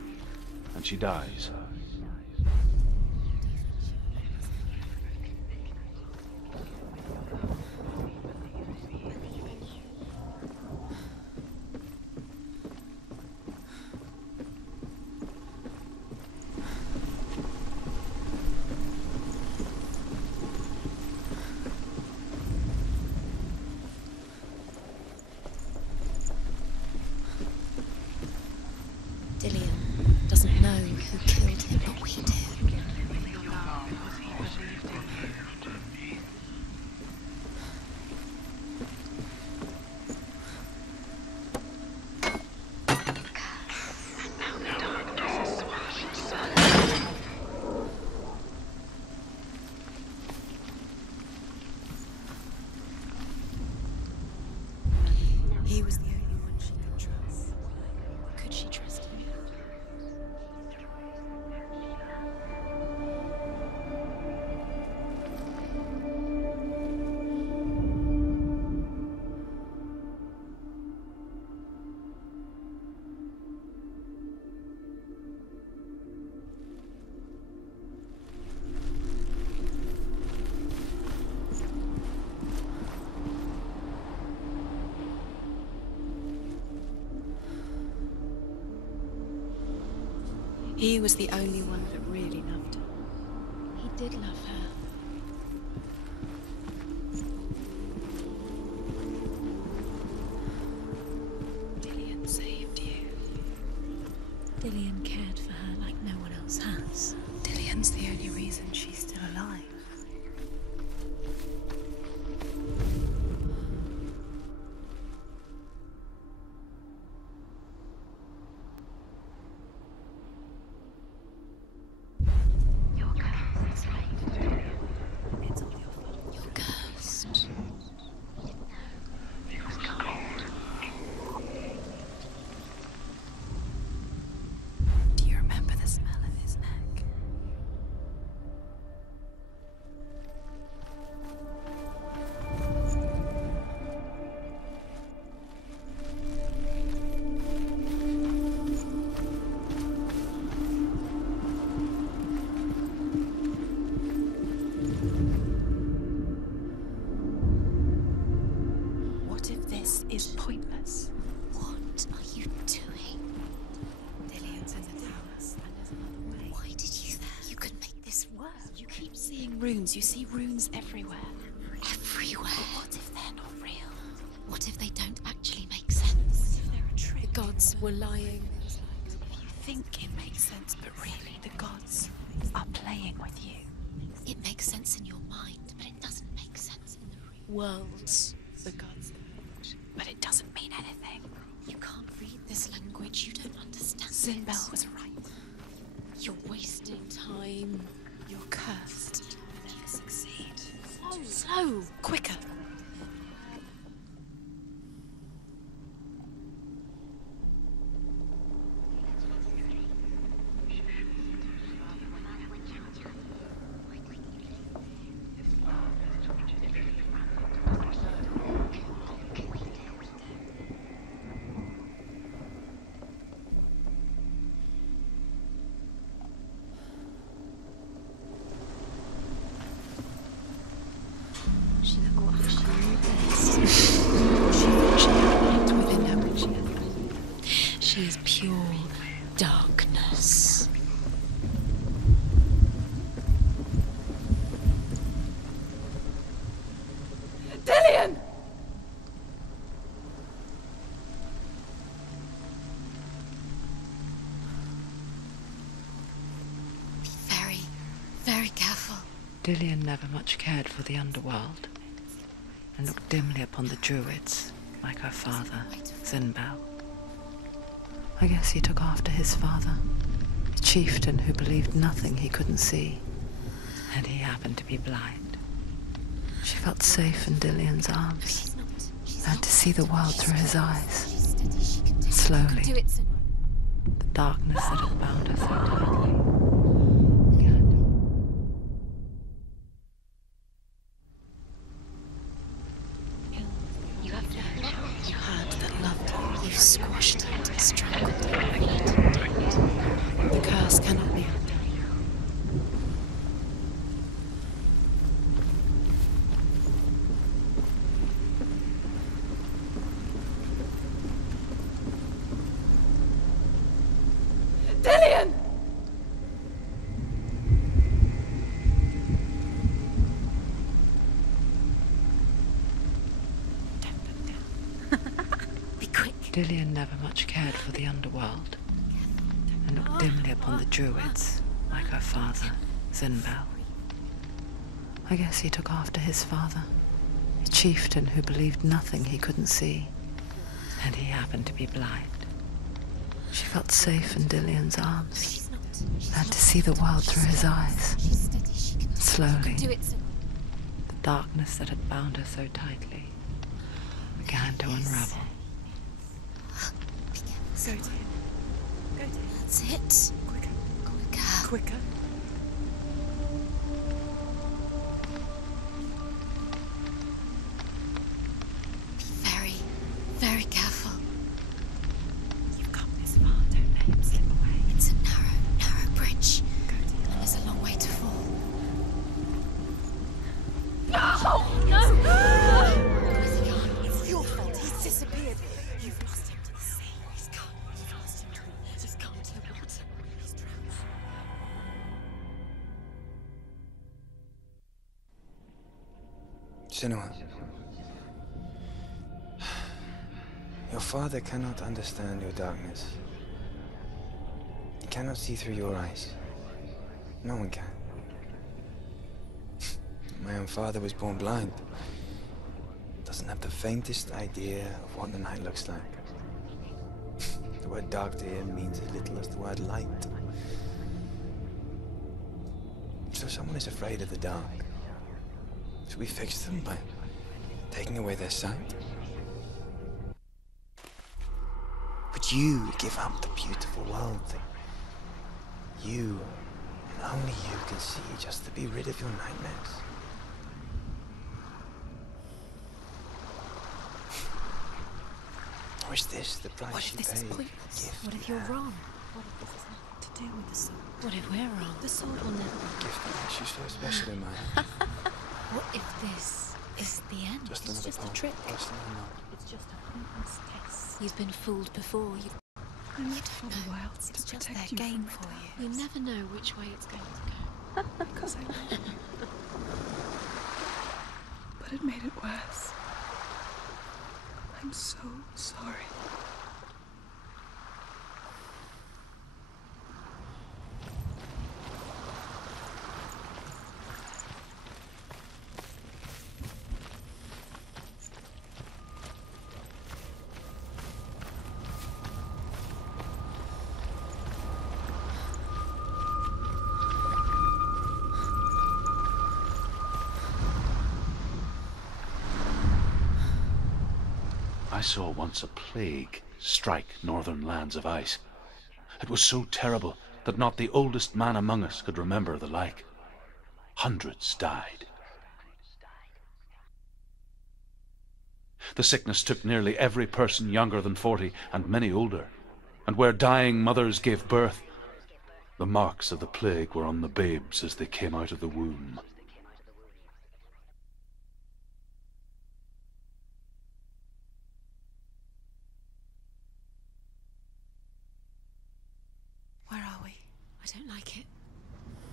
and she dies. Dillion doesn't know who killed him, but we do. He was the only one she could trust. Could she trust him? He was the only one that really loved her. He did love her. Dillion saved you. Dillion cared for her like no one else has. Dillion's the only reason she's still alive. Do you remember the smell of his neck? What if this is pointless? What are you doing? Dillion's in the towers, and there's another way. Why did you think you could make this work? You keep seeing runes. You see runes everywhere. Everywhere. But what if they're not real? What if they don't actually make sense? If they're a trick? The gods were lying. If you think it makes sense, but really the gods are playing with you. It makes sense in your mind, but it doesn't make sense in the real Worlds. The gods. But it doesn't mean anything. You can't read this language. You don't understand Zinbel it. was right. You're wasting time. You're cursed. You'll never succeed. Slow! Quicker! She knew best. She lived within her when she had. She is pure darkness. Dillion! Be very, very careful. Dillion never much cared for the underworld, and looked dimly upon the druids like her father, Zinbel. I guess he took after his father, a chieftain who believed nothing he couldn't see. And he happened to be blind. She felt safe in Dillian's arms, learned to see the world through his eyes. Slowly, the darkness that had bound her so tightly began to... You have known, you heard that loved her. You've squashed it, strangled it. The curse cannot be undone. Dillian! Be quick. Dillian never much cared for the underworld, and looked dimly upon the druids, like her father, Zinbel. I guess he took after his father, a chieftain who believed nothing he couldn't see, and he happened to be blind. She felt safe in Dillian's arms, learned to see the world through his eyes. Slowly, the darkness that had bound her so tightly began to unravel. Go to him. Go to him. That's it. Quicker. Quicker. Quicker. Be very, very careful. You've come this far. Don't let him slip away. It's a narrow bridge. Go to him. And there's a long way to fall. Where's he gone? It's your fault. He's disappeared. You've lost him to the sea. He's gone. You've lost him to him. He's gone to the water. He's drowned. Senua, your father cannot understand your darkness. He cannot see through your eyes. No one can. My own father was born blind. Doesn't have the faintest idea of what the night looks like. The word dark to him means as little as the word light. So if someone is afraid of the dark, should we fix them by taking away their sight? Would you give up the beautiful world that you, and only you, can see just to be rid of your nightmares? Or is this the price What if you this is pay? pointless? Gift What if you you're have. wrong? What if this is not to do with the sword? What if we're wrong? The sword will never be. Gift that makes you so special in my eyes. What if this is the end? Just It's another just a part, trick. personal note. It's just a pointless test. You've been fooled before. I lived for the wilds It's to just protect their you game from for my you. You never know which way it's going to go. Because I know. But it made it worse. I'm so sorry. I saw once a plague strike northern lands of ice. It was so terrible that not the oldest man among us could remember the like. Hundreds died. The sickness took nearly every person younger than 40 and many older, and where dying mothers gave birth, the marks of the plague were on the babes as they came out of the womb. Where are we? I don't like it.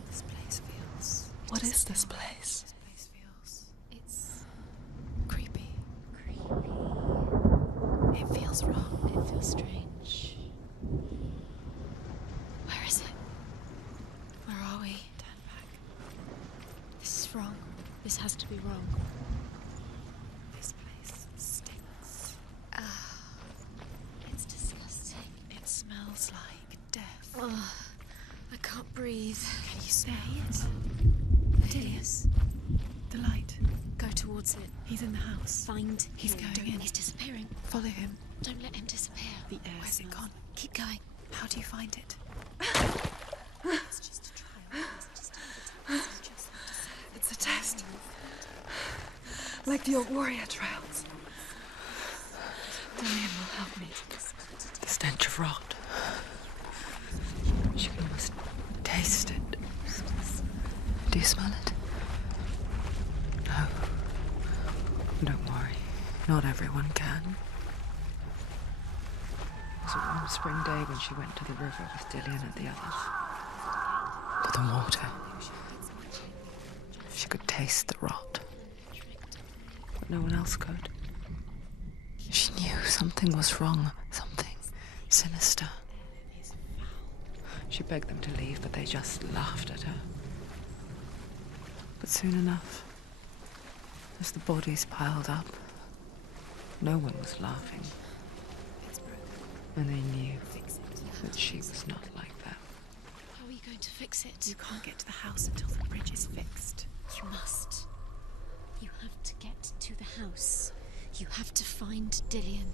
This place feels... What is this place? This place feels... It's... creepy. It feels wrong. It feels strange. Where is it? Where are we? Turn back. This is wrong. This has to be wrong. This place stinks. feels like death. Oh, I can't breathe. Can you smell it? Dilius, The light. go towards it. He's in the house. Find He's him. going in. He's disappearing. Follow him. Don't let him disappear. The air Where's it smells. gone? Keep going. How do you find it? It's just a trial. It's just It's a test. Like the old warrior trials. Dillian will help me. The stench of rot. She can almost taste it. Do you smell it? No. Don't worry. Not everyone can. It was a warm spring day when she went to the river with Dillian and the others. But the water. She could taste the rot. But no one else could. She knew something was wrong. Something sinister. She begged them to leave, but they just laughed at her. But soon enough, as the bodies piled up, no one was laughing. And they knew that she was not like that. How are you going to fix it? You can't get to the house until the bridge is fixed. You must. You have to get to the house. You have to find Dillian.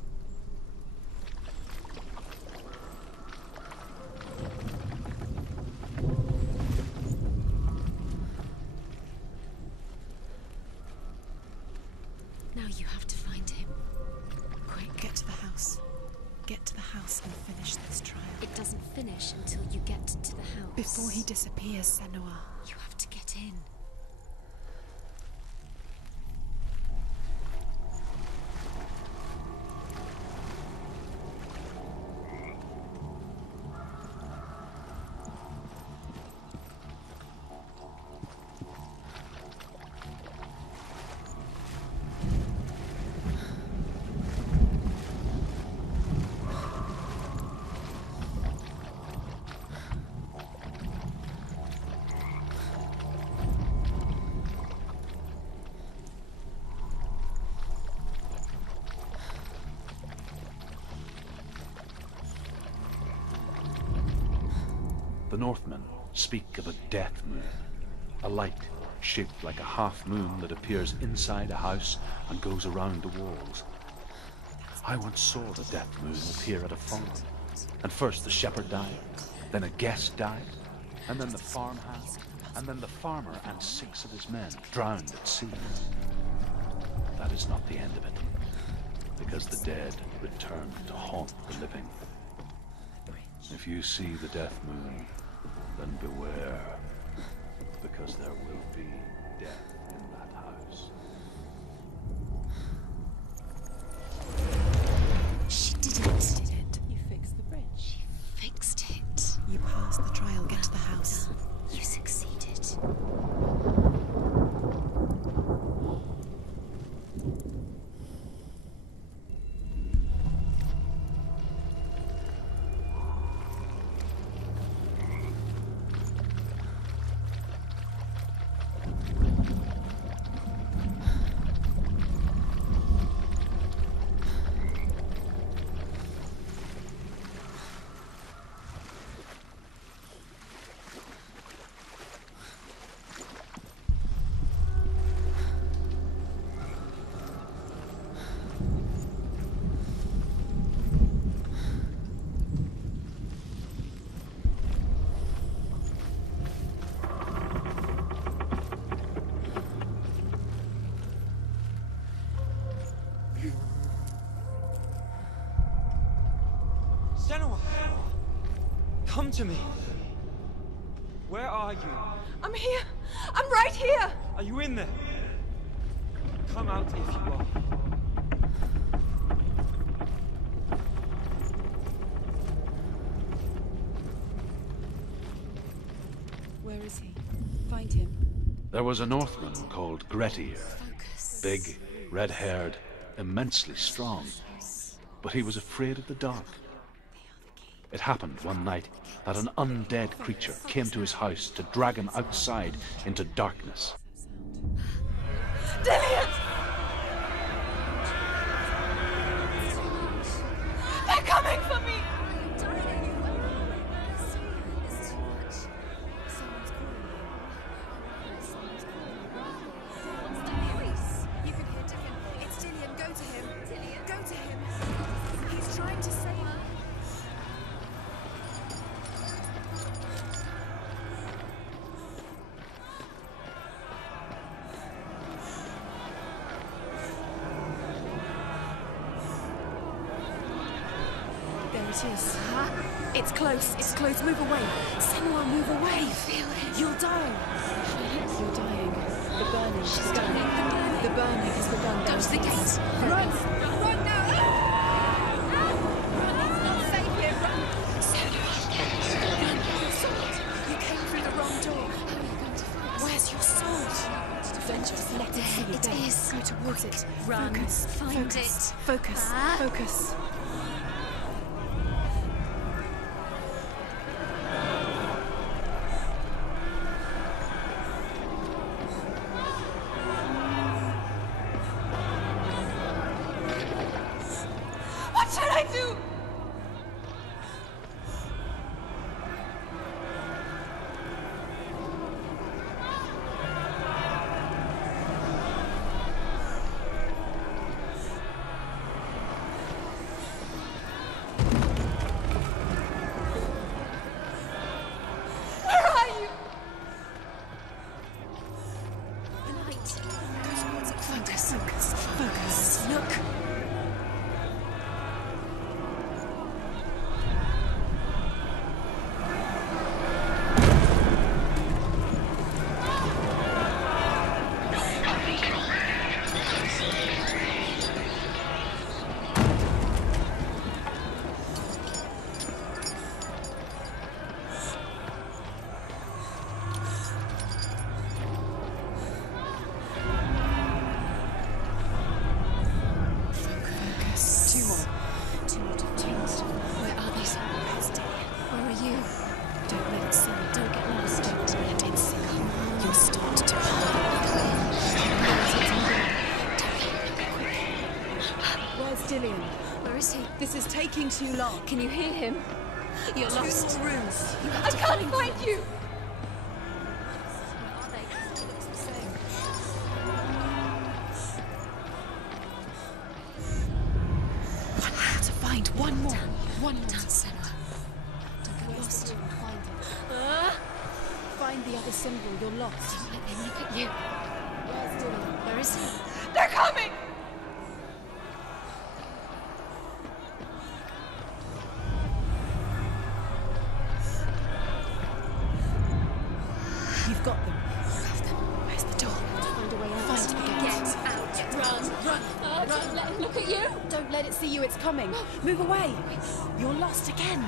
Now you have to find him. Quick, get to the house. Get to the house and finish this trial. It doesn't finish until you get to the house. Before he disappears, Senua. You have to get in. The Northmen speak of a death moon, a light shaped like a half moon that appears inside a house and goes around the walls. I once saw the death moon appear at a farm, and first the shepherd died, then a guest died, and then the farmhand, and then the farmer and 6 of his men drowned at sea. That is not the end of it, because the dead return to haunt the living. If you see the death moon, then beware, because there will be death in that house. She did it. You fixed the bridge. Fixed it. You passed the trial. Get to the house. You succeeded. Senua! Come to me! Where are you? I'm here! I'm right here! Are you in there? Come out if you are. Where is he? Find him. There was a Northman called Grettir, big, red-haired, immensely strong, but he was afraid of the dark. It happened one night that an undead creature came to his house to drag him outside into darkness. Dillian! They're coming for me! it is. Huh? It's close. It's close. Move away. Senua, move away. Feel it. You'll die. You're dying. The burning. She's dying. The burning has begun. Go to the gate. Run! Run now! Run! It's not safe here. Run! Run! Your sword. You came through the wrong door. How are you going to fight? Where's your sword? Don't just let it see you. It is. Go towards it. Run. Focus. Find Focus. it. Focus. Ah. Focus. What should I do? Where are you? The light. Focus. Focus. Focus. Look. Two more twins. Where are they? Where are you? Don't let it see you. Don't get lost. Don't let it see you. You'll start to Where's Dillian? Where is he? This is taking too long. Can you hear him? You're lost. Two more rooms. I can't find you. One more to find. One more. One more. Done, Senua. Don't get lost. Find it. Find the other symbol. You're lost. Don't let them look at you. Where's Dillian? Where is he? They're coming! You've got them. Where's the door? Find a way out. Find the gate. Get out. Run. Run. Don't let him look at you. Don't let it see you. It's coming. Move away. You're lost again.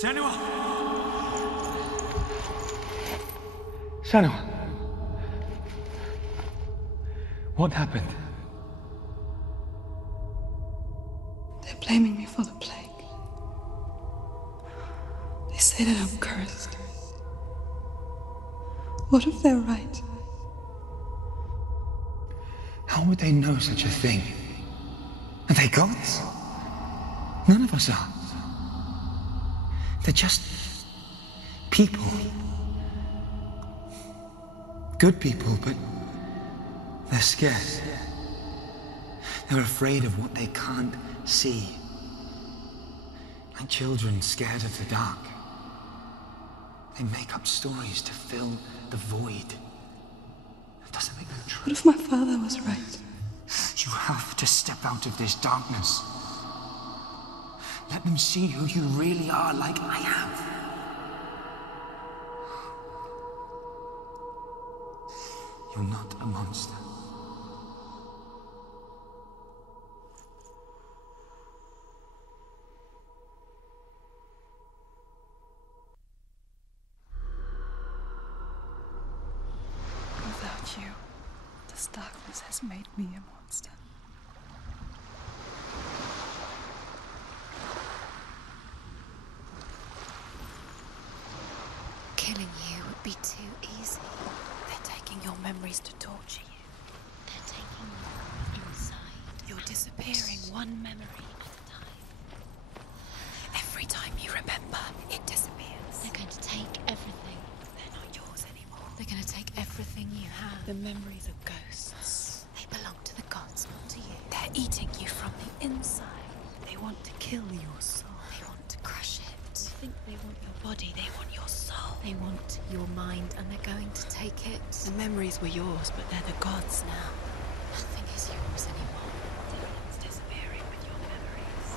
Senua! Senua! What happened? They're blaming me for the plague. They say that I'm cursed. What if they're right? How would they know such a thing? Are they gods? None of us are. They're just people. Good people, but they're scared. They're afraid of what they can't see. Like children scared of the dark. They make up stories to fill the void. That doesn't make them true. What if my father was right? You have to step out of this darkness. Let them see who you really are, like I am. You're not a monster. This darkness has made me a monster. Killing you would be too easy. They're taking your memories to torture you. They're taking you inside. You're disappearing one memory at a time. Every time you remember, it disappears. They're going to take everything. They're not yours anymore. They're going to take everything you have. The memories are ghosts. They belong to the gods, not to you. They're eating you from the inside. They want to kill your soul. They want to crush it. They think they want your body, they want your soul. They want your mind, and they're going to take it. The memories were yours, but they're the gods now. Nothing is yours anymore. It's disappearing with your memories.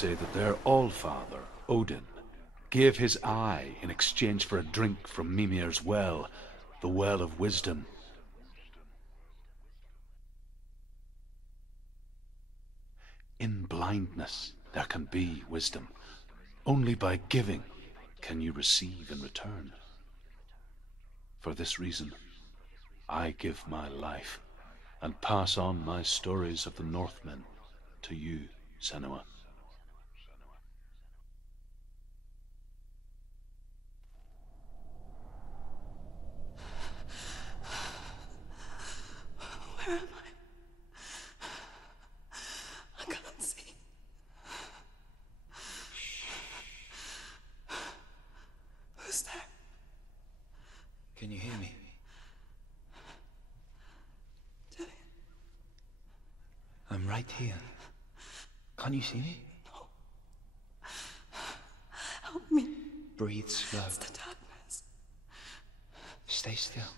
say that their all-father, Odin, gave his eye in exchange for a drink from Mimir's well, the Well of Wisdom. In blindness, there can be wisdom. Only by giving can you receive in return. For this reason, I give my life and pass on my stories of the Northmen to you, Senua. Where am I? I can't see. Who's there? Can you hear me? I'm right here. Can't you see me? No. Help me. Breathe slow. It's the darkness. Stay still.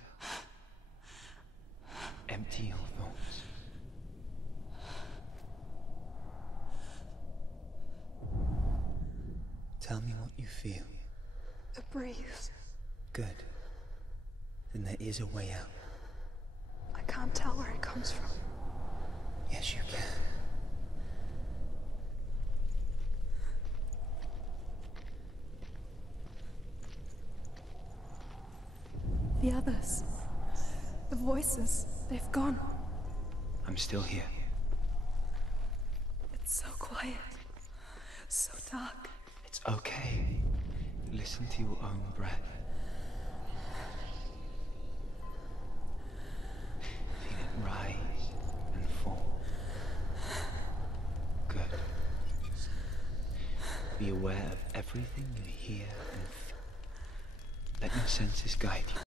Empty your thoughts. Tell me what you feel. A breeze. Good. Then there is a way out. I can't tell where it comes from. Yes, you can. The others. The voices. They've gone. I'm still here. It's so quiet. So dark. It's okay. Listen to your own breath. Feel it rise and fall. Good. Be aware of everything you hear and feel. Let your senses guide you.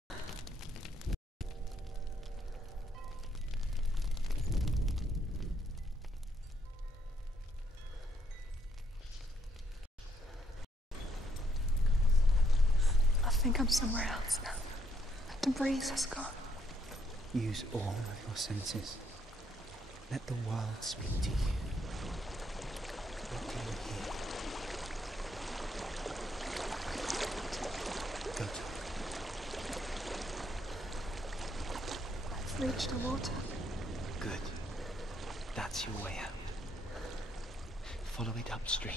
I think I'm somewhere else now. The breeze has gone. Use all of your senses. Let the world speak to you. What do you hear? Go to it. I've reached the water. Good. That's your way out. Follow it upstream.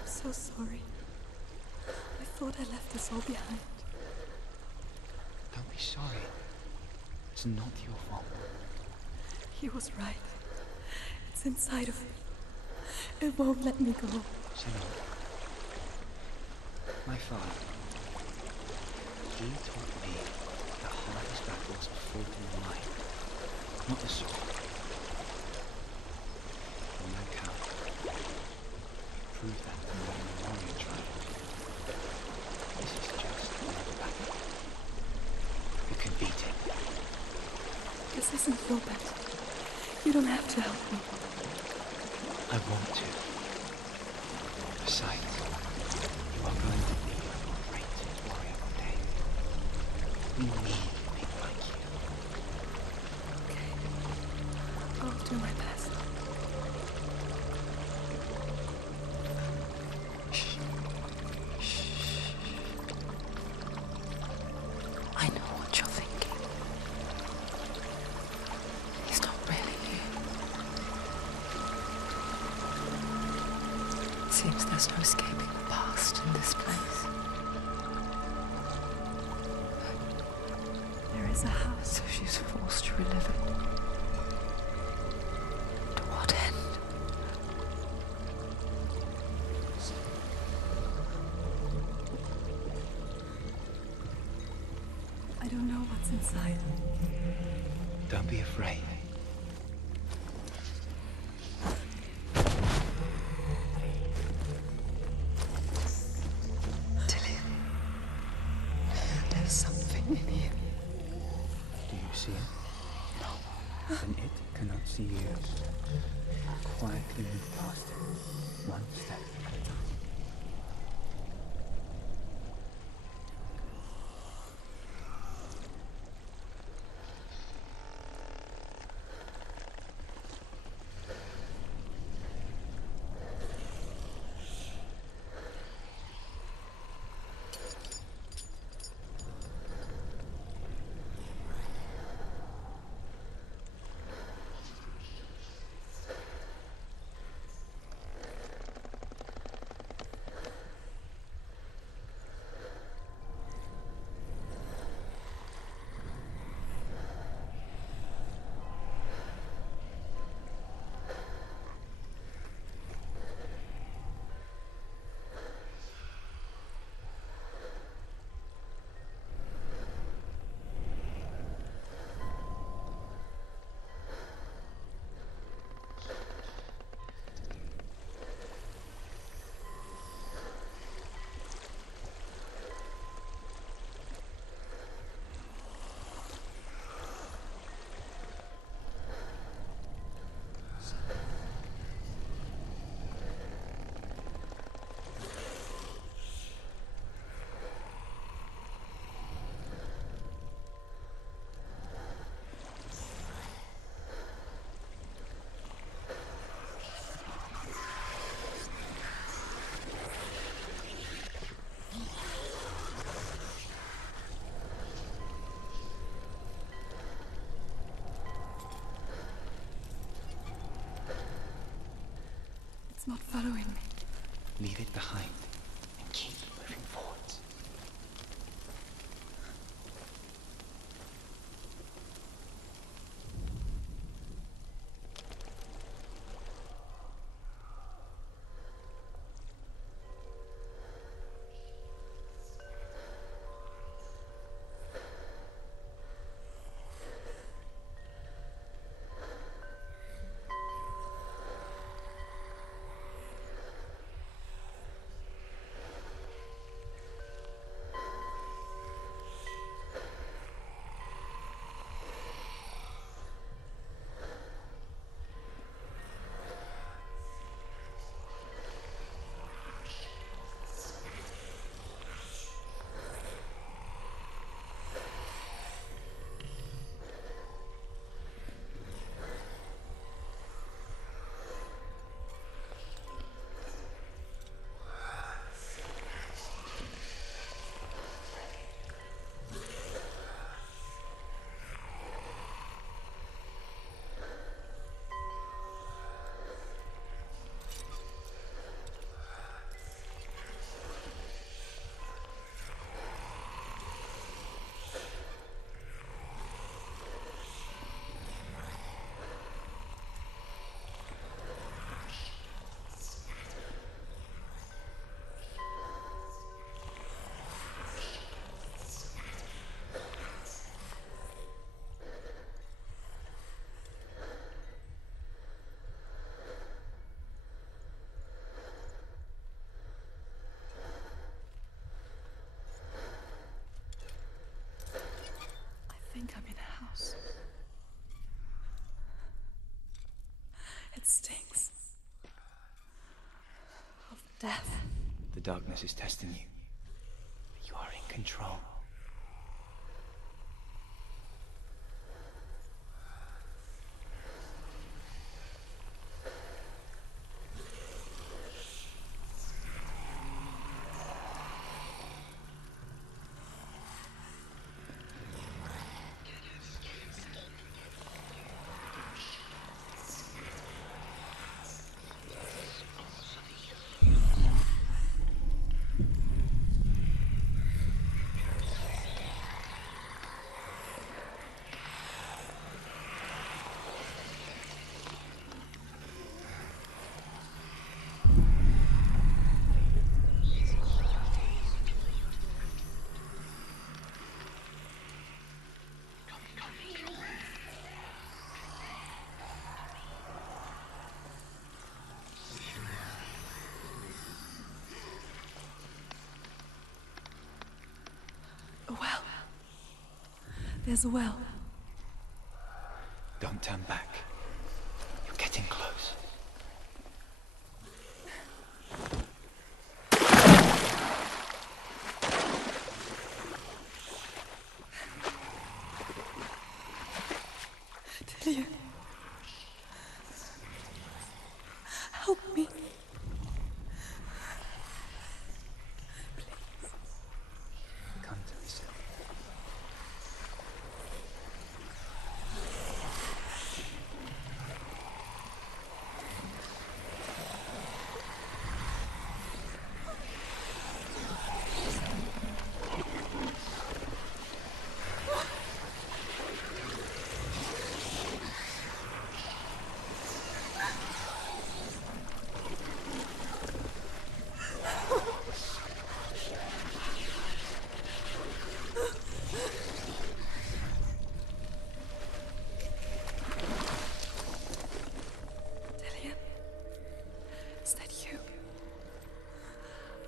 I'm so sorry. I thought I left this all behind. Don't be sorry. It's not your fault. He was right. It's inside of me. It won't let me go. Senua. My father. He taught me the hardest battles are fought in the mind, not the sword. On no count. Prove that in the warrior trial. This is just another battle. You can beat it. This isn't your battle. You don't have to help me. I want to. Besides, you are going to be a great warrior one day. We need people like you. Okay. I'll do my best. I know what you're thinking. He's not really here. It seems there's no escaping the past in this place. There is a house, so she's forced to relive it. To what end? I don't know what's inside. Don't be afraid. Tilly, there's something in here. Do you see it? No. Then it cannot see you. Quietly move past it, one step at a time. It's not following me. Leave it behind and keep moving forwards. I think I'm in a house. It stinks of death. The darkness is testing you. But you are in control. A well. There's a well. Don't turn back. You're getting close. Delia. Help me. Come to me, Sylvia. Delia. Is that you?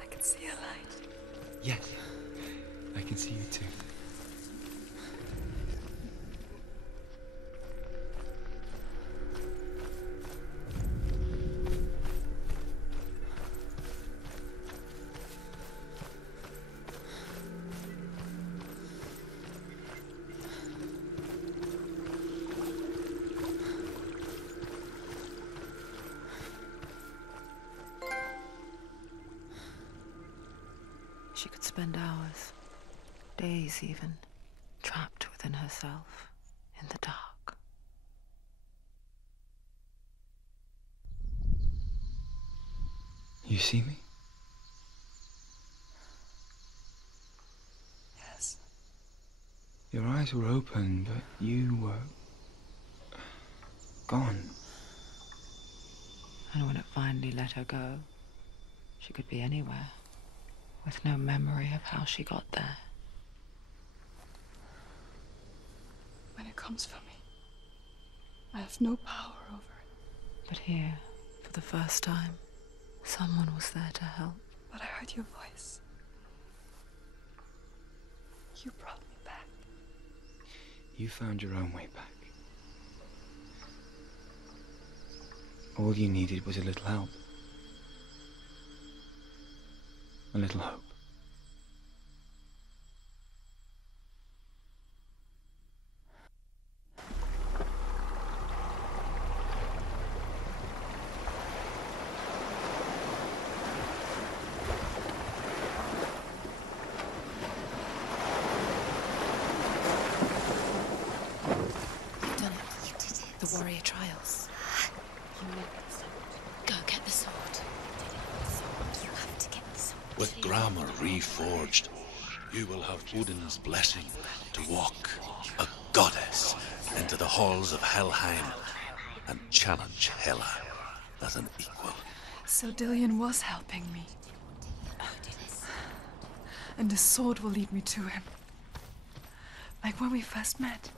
I can see a light. Yes, I can see you too. She could spend hours, days even, trapped within herself, in the dark. You see me? Yes. Your eyes were open, but you were gone. And when it finally let her go, she could be anywhere, with no memory of how she got there. When it comes for me, I have no power over it. But here, for the first time, someone was there to help. But I heard your voice. You brought me back. You found your own way back. All you needed was a little help. A little hope. You've done it. You did it. The warrior trials. You need the sword. Go get the sword. You have to get the sword. With grammar reforged, you will have Odin's blessing to walk, a goddess, into the halls of Helheim and challenge Hela as an equal. So Dillion was helping me. And the sword will lead me to him. Like when we first met.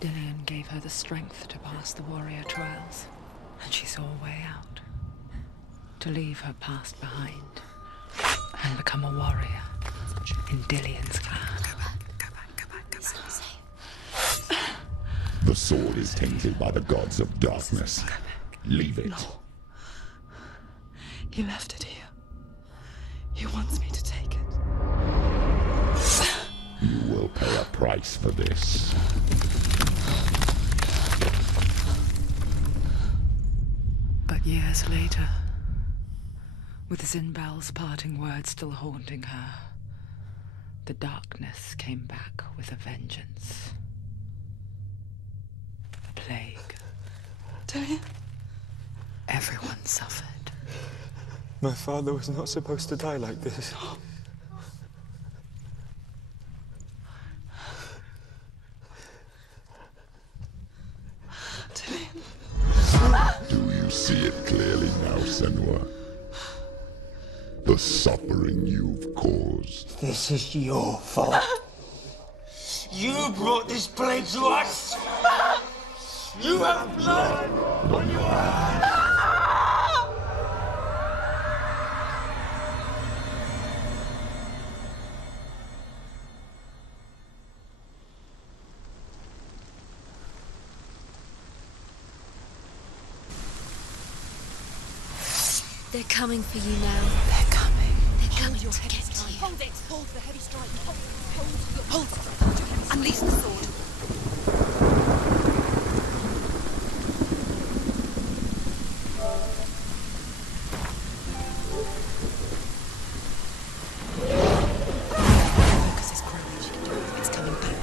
Dillion gave her the strength to pass the warrior trials, and she saw a way out. To leave her past behind and become a warrior in Dillion's clan. The sword is tainted by the gods of darkness. Leave it. No. He left it here. He wants me to take it. You will pay a price for this. But years later, with Zinbal's parting words still haunting her, the darkness came back with a vengeance. A plague. Dillion? Everyone suffered. My father was not supposed to die like this. Do you see it clearly now, Senua? The suffering you've caused. This is your fault. You brought this plague to us! You have blood on your hands! They're coming for you now. They're coming. They're coming to get you. Hold it! Hold the heavy strike! Hold it! Unleash the sword! Focus his courage. It's coming back.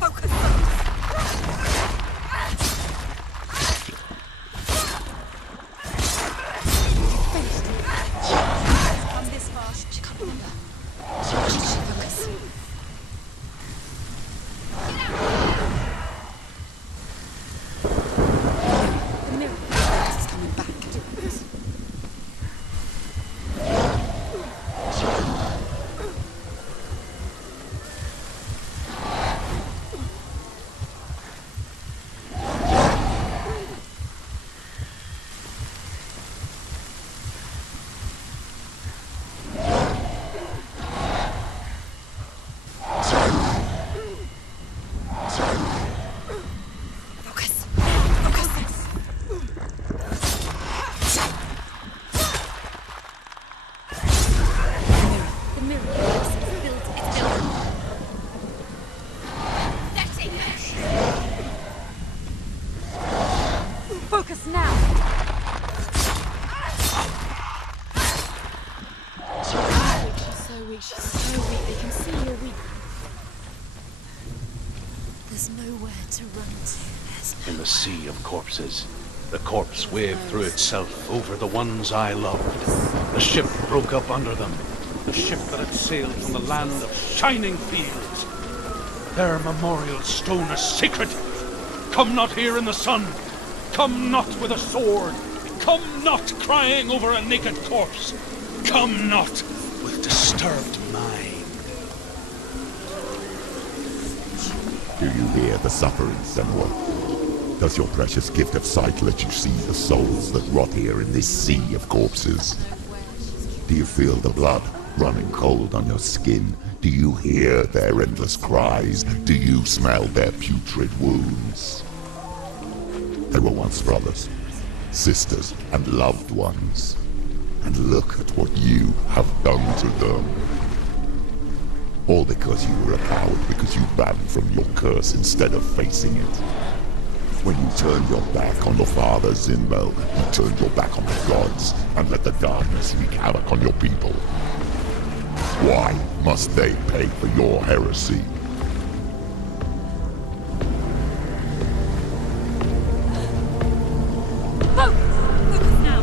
Focus! to run to. In the sea of corpses, the corpse waved through itself over the ones I loved. The ship broke up under them. The ship that had sailed from the land of shining fields. Their memorial stone is sacred. Come not here in the sun. Come not with a sword. Come not crying over a naked corpse. Come not with disturbed mind. Do you hear the suffering, Senua? Does your precious gift of sight let you see the souls that rot here in this sea of corpses? Do you feel the blood running cold on your skin? Do you hear their endless cries? Do you smell their putrid wounds? They were once brothers, sisters, and loved ones. And look at what you have done to them. All because you were a coward, because you ran from your curse instead of facing it. When you turned your back on your father, Zinbo, you turned your back on the gods, and let the darkness wreak havoc on your people. Why must they pay for your heresy? Focus now.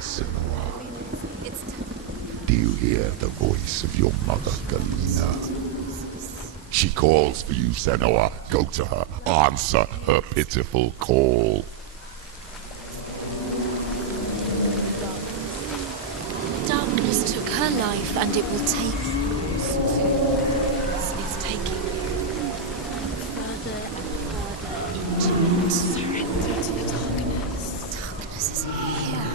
Senua. Do you hear the voice of your mother, Galena? She calls for you, Senua. Go to her. Answer her pitiful call. Darkness took her life, and it will take it's taking you further and further into it. Surrender to the darkness. Darkness is here.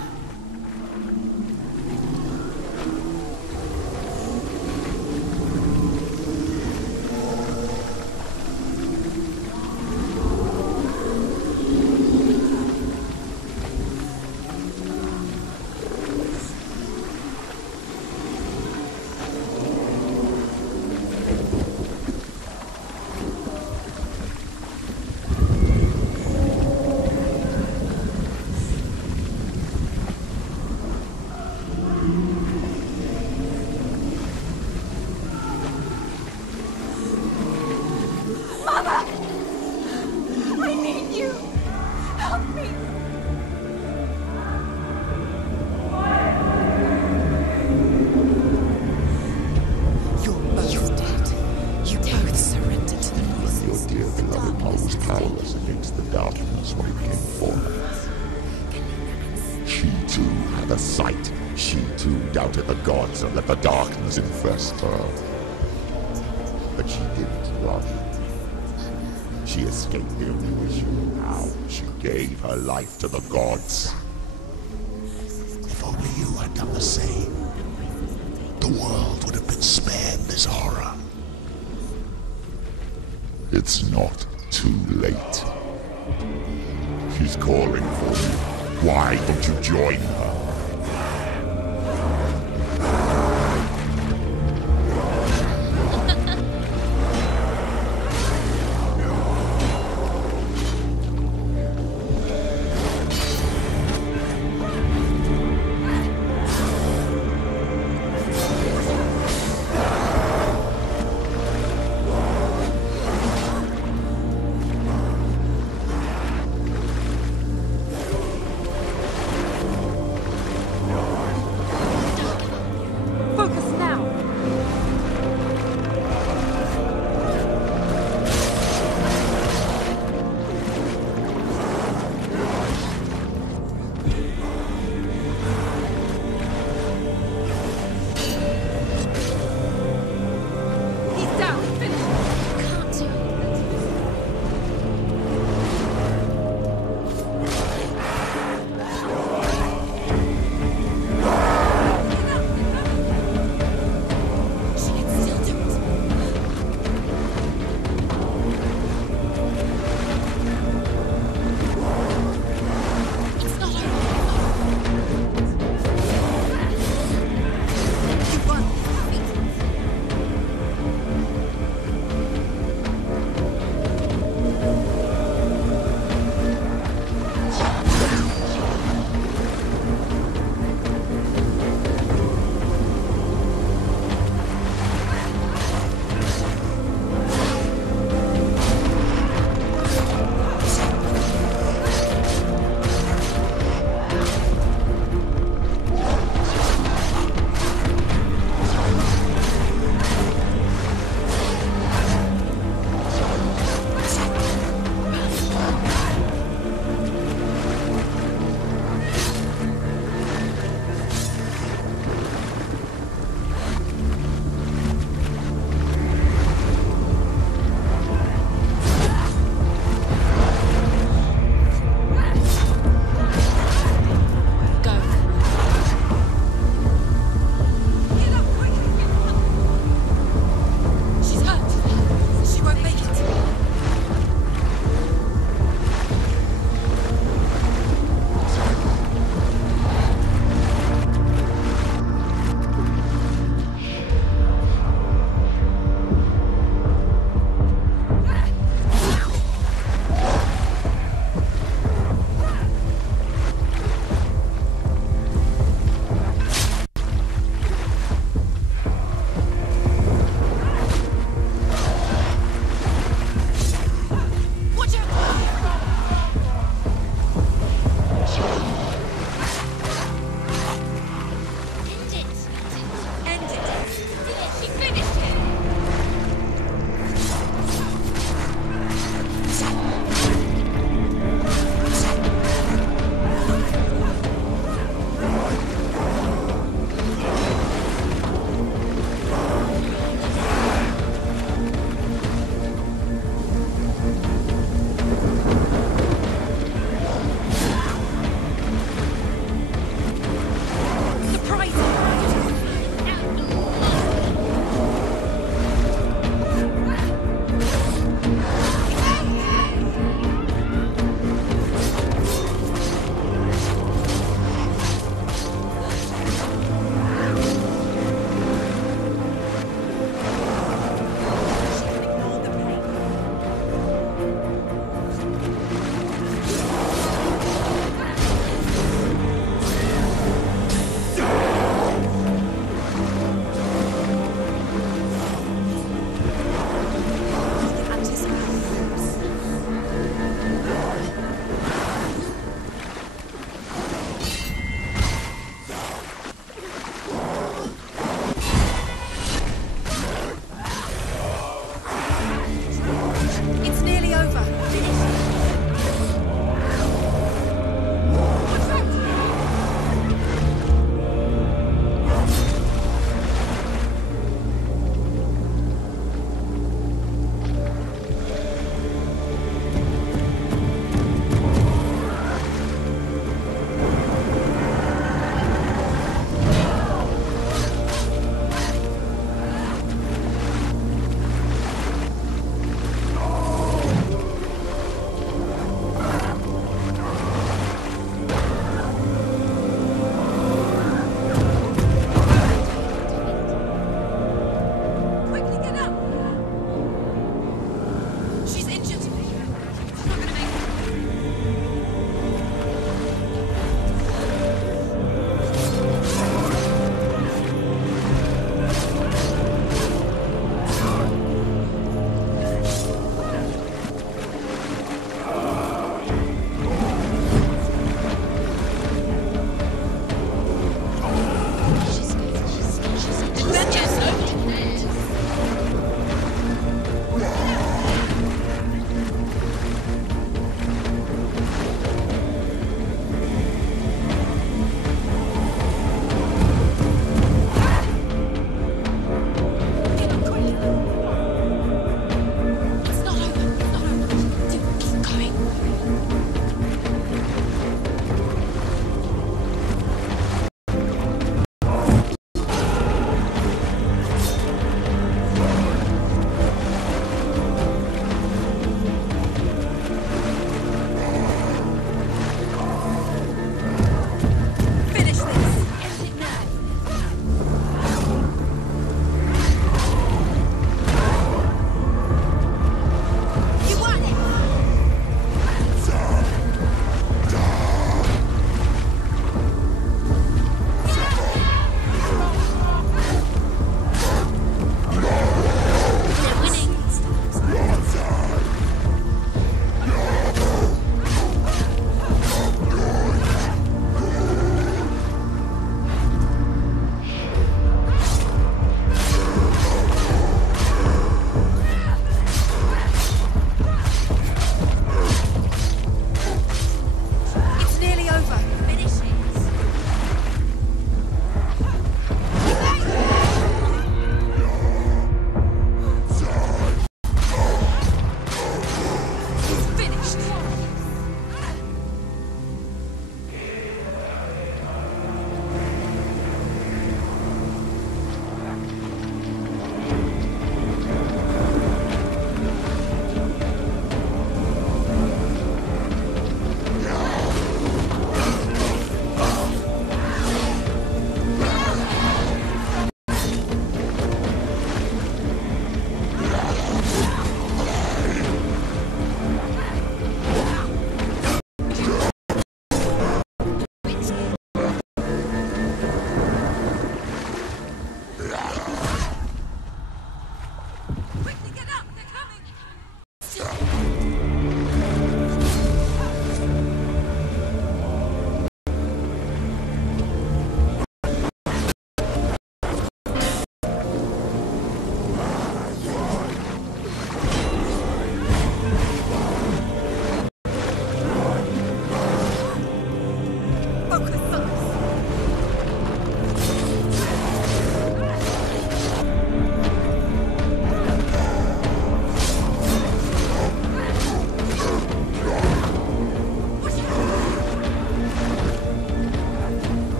Doubted the gods and let the darkness infest her. But she didn't run. She escaped the only way she knew how. She gave her life to the gods. If only you had done the same, the world would have been spared this horror. It's not too late. She's calling for you. Why don't you join her?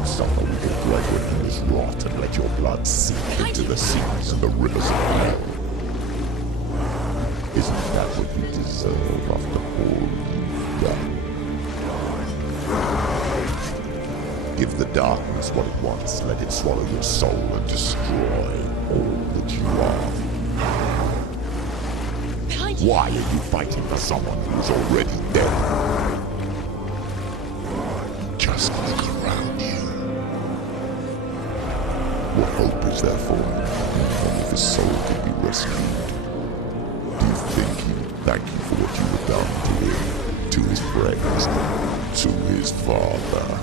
should suffer with your brethren in this rot and let your blood sink into the seas and the rivers of hell. Isn't that what you deserve after all you've done? Give the darkness what it wants, let it swallow your soul and destroy all that you are. Why are you fighting for someone who is already dead? Just look around you. What hope is there for him, even if his soul can be rescued? Do you think he would thank you for what you have done to him, to his friends, to his father?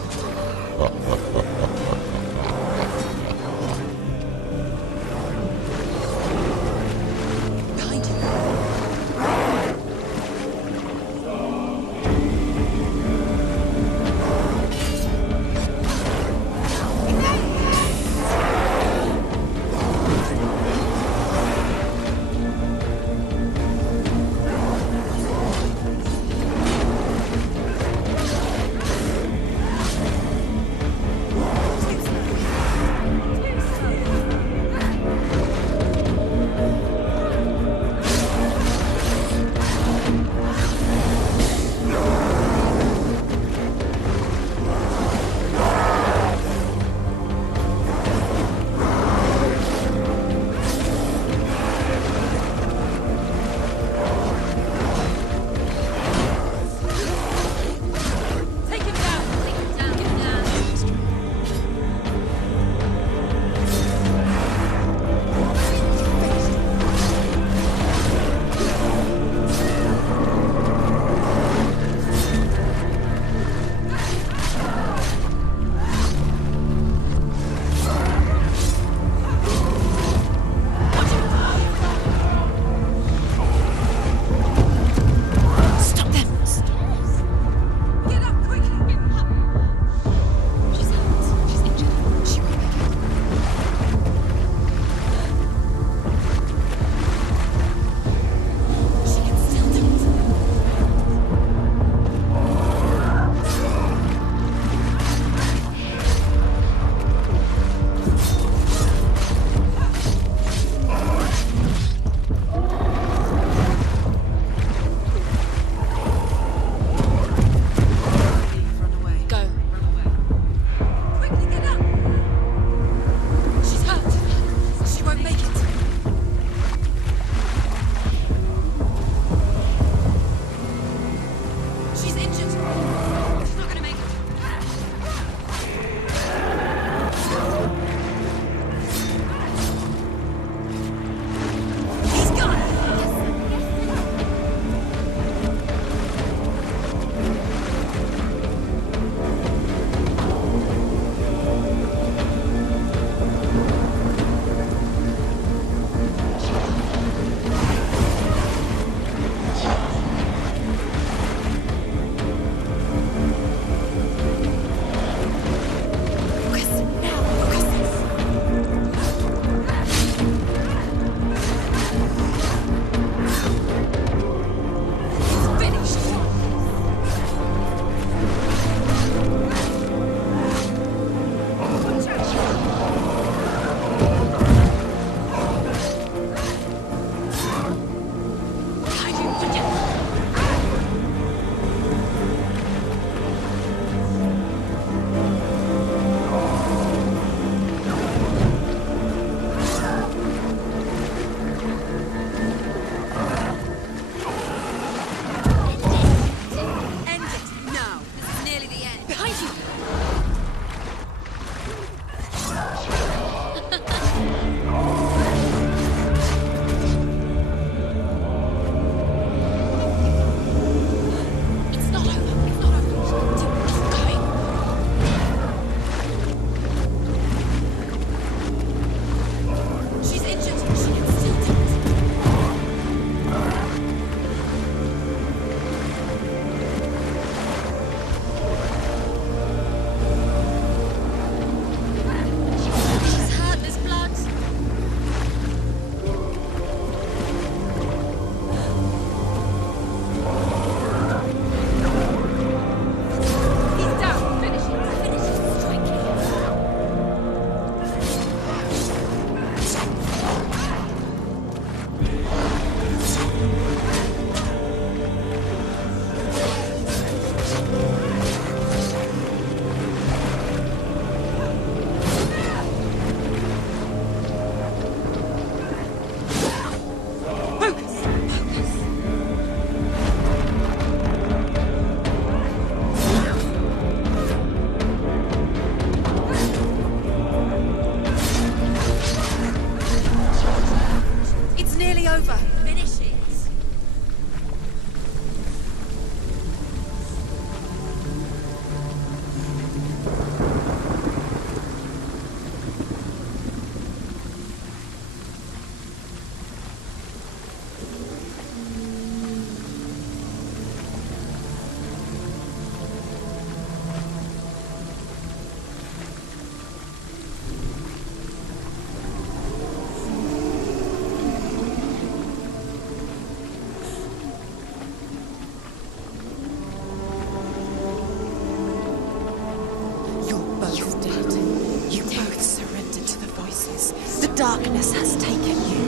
darkness has taken you.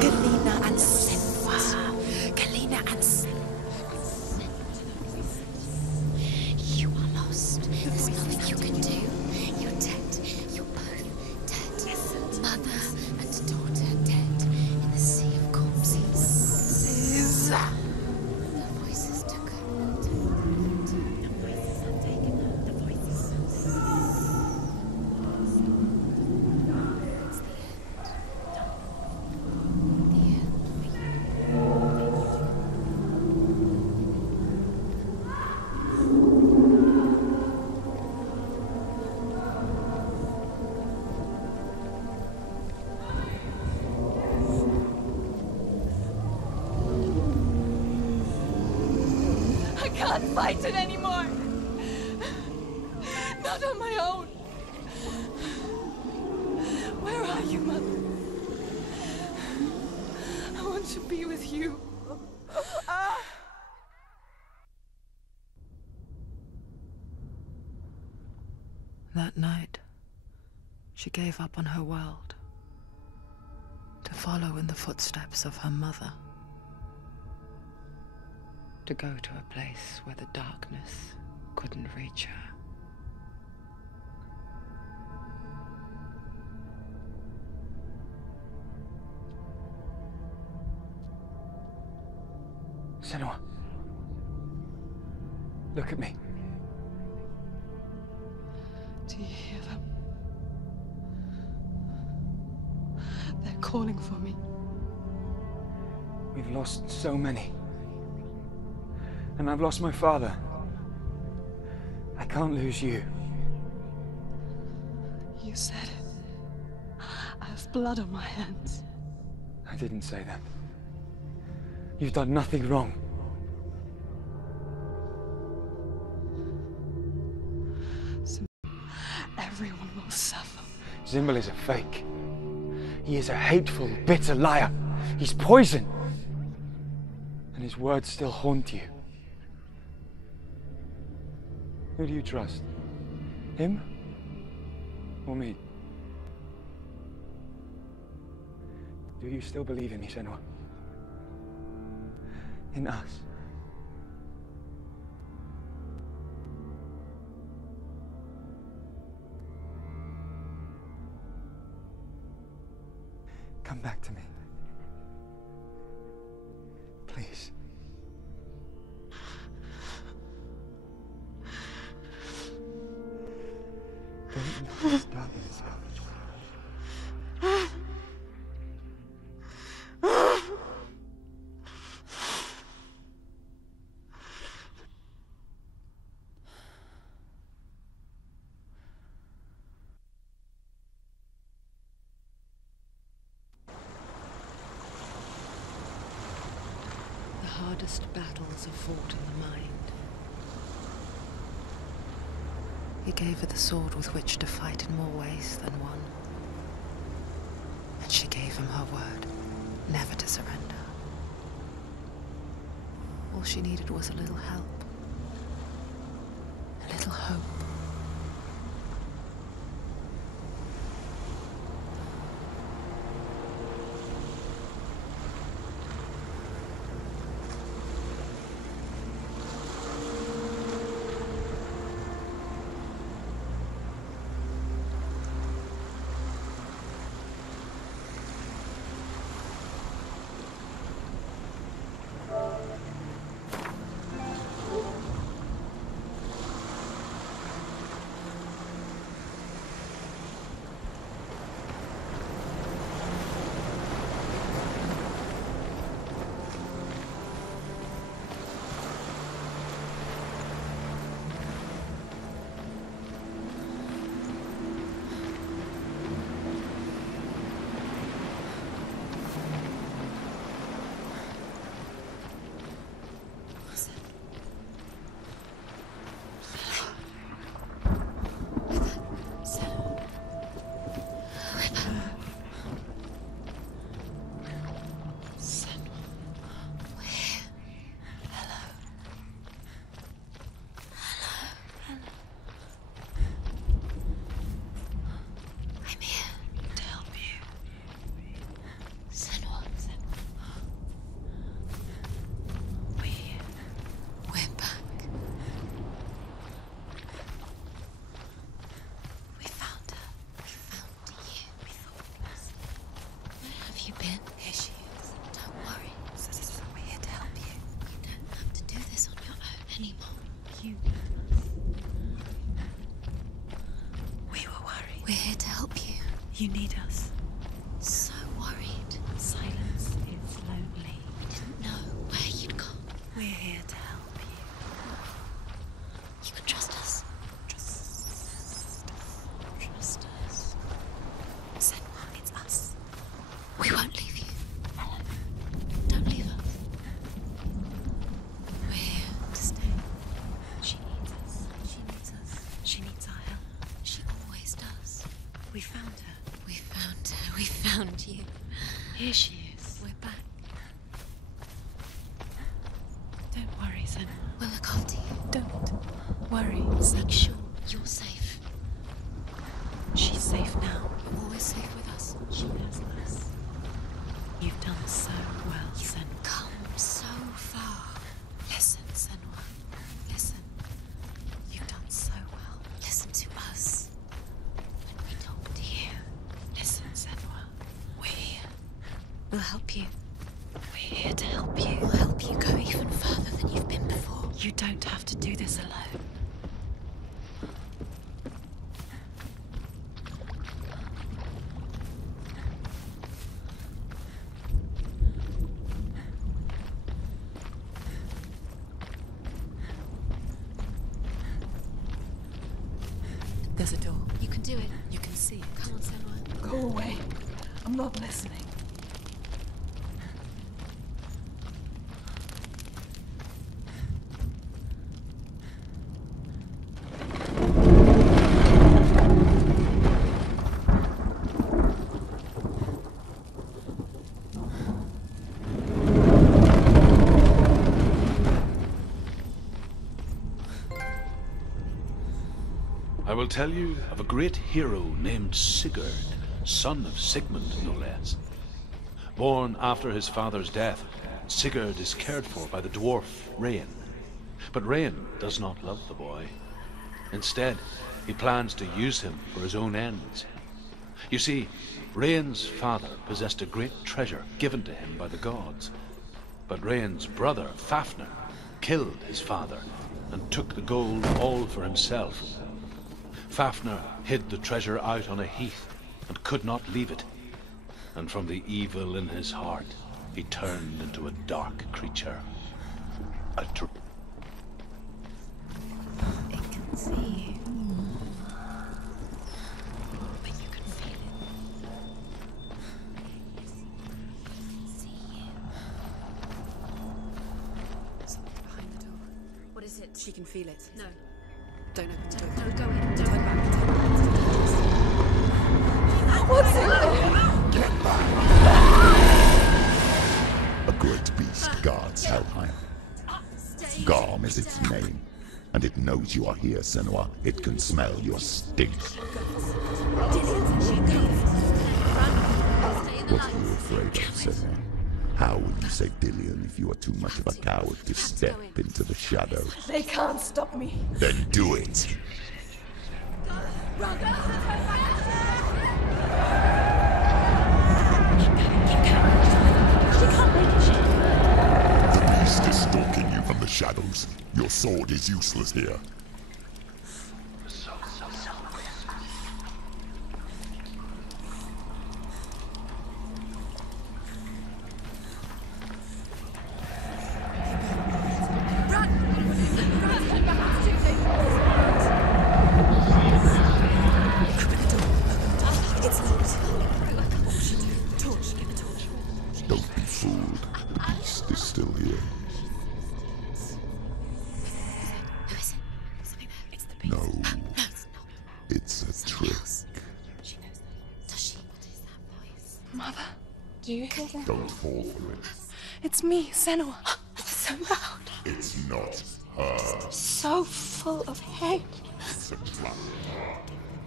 Galena and Senua. Galena and Senua. You are lost. There's nothing you can do. You're dead. You're both dead. Mother and daughter dead in the sea of corpses. The voices took her. The voices had taken her. The voices. It's the end. The end for you. I can't fight it anymore. Not on my own. Where are you, Mother? I want to be with you. That night, she gave up on her world to follow in the footsteps of her mother, to go to a place where the darkness couldn't reach her. Senua. Look at me. Do you hear them? They're calling for me. We've lost so many. And I've lost my father. I can't lose you. You said it. I have blood on my hands. I didn't say that. You've done nothing wrong. Everyone will suffer. Zimbel is a fake. He is a hateful, bitter liar. He's poison. And his words still haunt you. Who do you trust? Him? Or me? Do you still believe in me, Senua? In us? Come back to me. Please. Don't let this darkness come. The hardest battles are fought in the mind. He gave her the sword with which to fight in more ways than one. And she gave him her word, never to surrender. All she needed was a little help, a little hope. We're here to help you. You need us. So worried. Silence is lonely. Didn't know where you'd gone. We're here to help you. You can trust us. Trust us. Senua, it's us. We won't leave you. Don't leave us. We're here to stay. She needs us. She needs us. She needs our help. She always does. We found her. We found her. We found you. Here she is. We're back. Don't worry, Senua. We'll look after you. Don't worry. Make sure you're safe. She's safe now. You're always safe with us. She knows us. You've done so well, Senua. Come so far. Listen, Senua. Listen. You've done so well. Listen to us. When we talk to you. Listen, Senua. We're here. We'll help you. We're here to help you. We'll help you go even further than you've been before. You don't have to do this alone. There's a door. You can do it. You can see it. Come on, Senua. Go away. I'm not listening. I will tell you of a great hero named Sigurd, son of Sigmund, no less. Born after his father's death, Sigurd is cared for by the dwarf Rain. But Rain does not love the boy. Instead, he plans to use him for his own ends. You see, Rain's father possessed a great treasure given to him by the gods. But Rain's brother, Fafnir, killed his father and took the gold all for himself. Fafnir hid the treasure out on a heath and could not leave it. And from the evil in his heart, he turned into a dark creature. A It can see you. But you can feel it. See you. Something behind the door. What is it? She can feel it. No. Don't open the door. Don't go in. Turn back. Turn back. What's in there? Get back! A great beast guards Helheim. Garm is its name, and it knows you are here, Senua. It can smell your stink. What are you afraid of, Senua? How will you save Dillion if you are too much of a coward to step into the shadows? They can't stop me. Then do it! The beast is stalking you from the shadows. Your sword is useless here. Don't be fooled. The beast is still here. Who is it? Something there. It's the beast. No, No, it's not. it's a trick. She knows that. Does she? What is that voice? Mother, do you hear that? Don't fall for it. It's me, Senua. It's so loud. It's not her. So full of hate. It's a trap.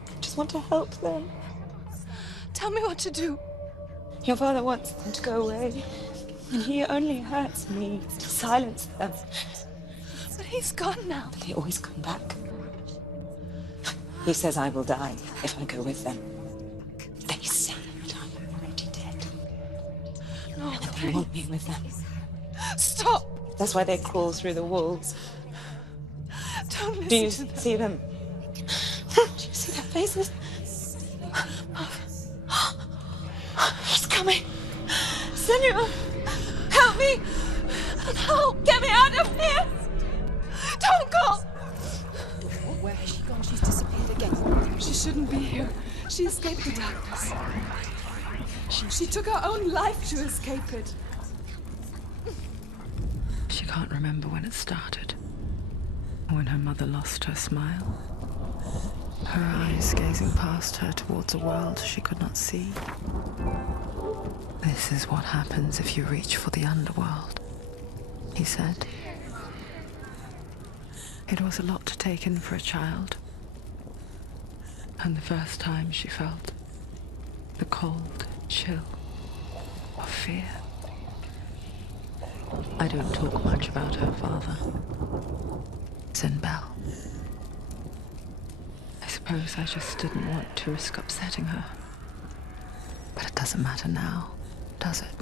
I just want to help them. Tell me what to do. Your father wants them to go away, and he only hurts me to silence them. But he's gone now. They always come back. He says I will die if I go with them. They say that I'm already dead. No, And that they want me with them. Stop! That's why they crawl through the walls. Don't listen Do you to them. see them? Do you see their faces? He's coming. Senua, help me. Help, get me out of here. Don't go. Where has she gone? She's disappeared again. She shouldn't be here. She escaped the darkness. She took her own life to escape it. She can't remember when it started. When her mother lost her smile. Her eyes gazing past her towards a world she could not see. This is what happens if you reach for the underworld, he said. It was a lot to take in for a child. And the first time she felt the cold chill of fear. I don't talk much about her father, Zinbel. I suppose I just didn't want to risk upsetting her. But it doesn't matter now, does it?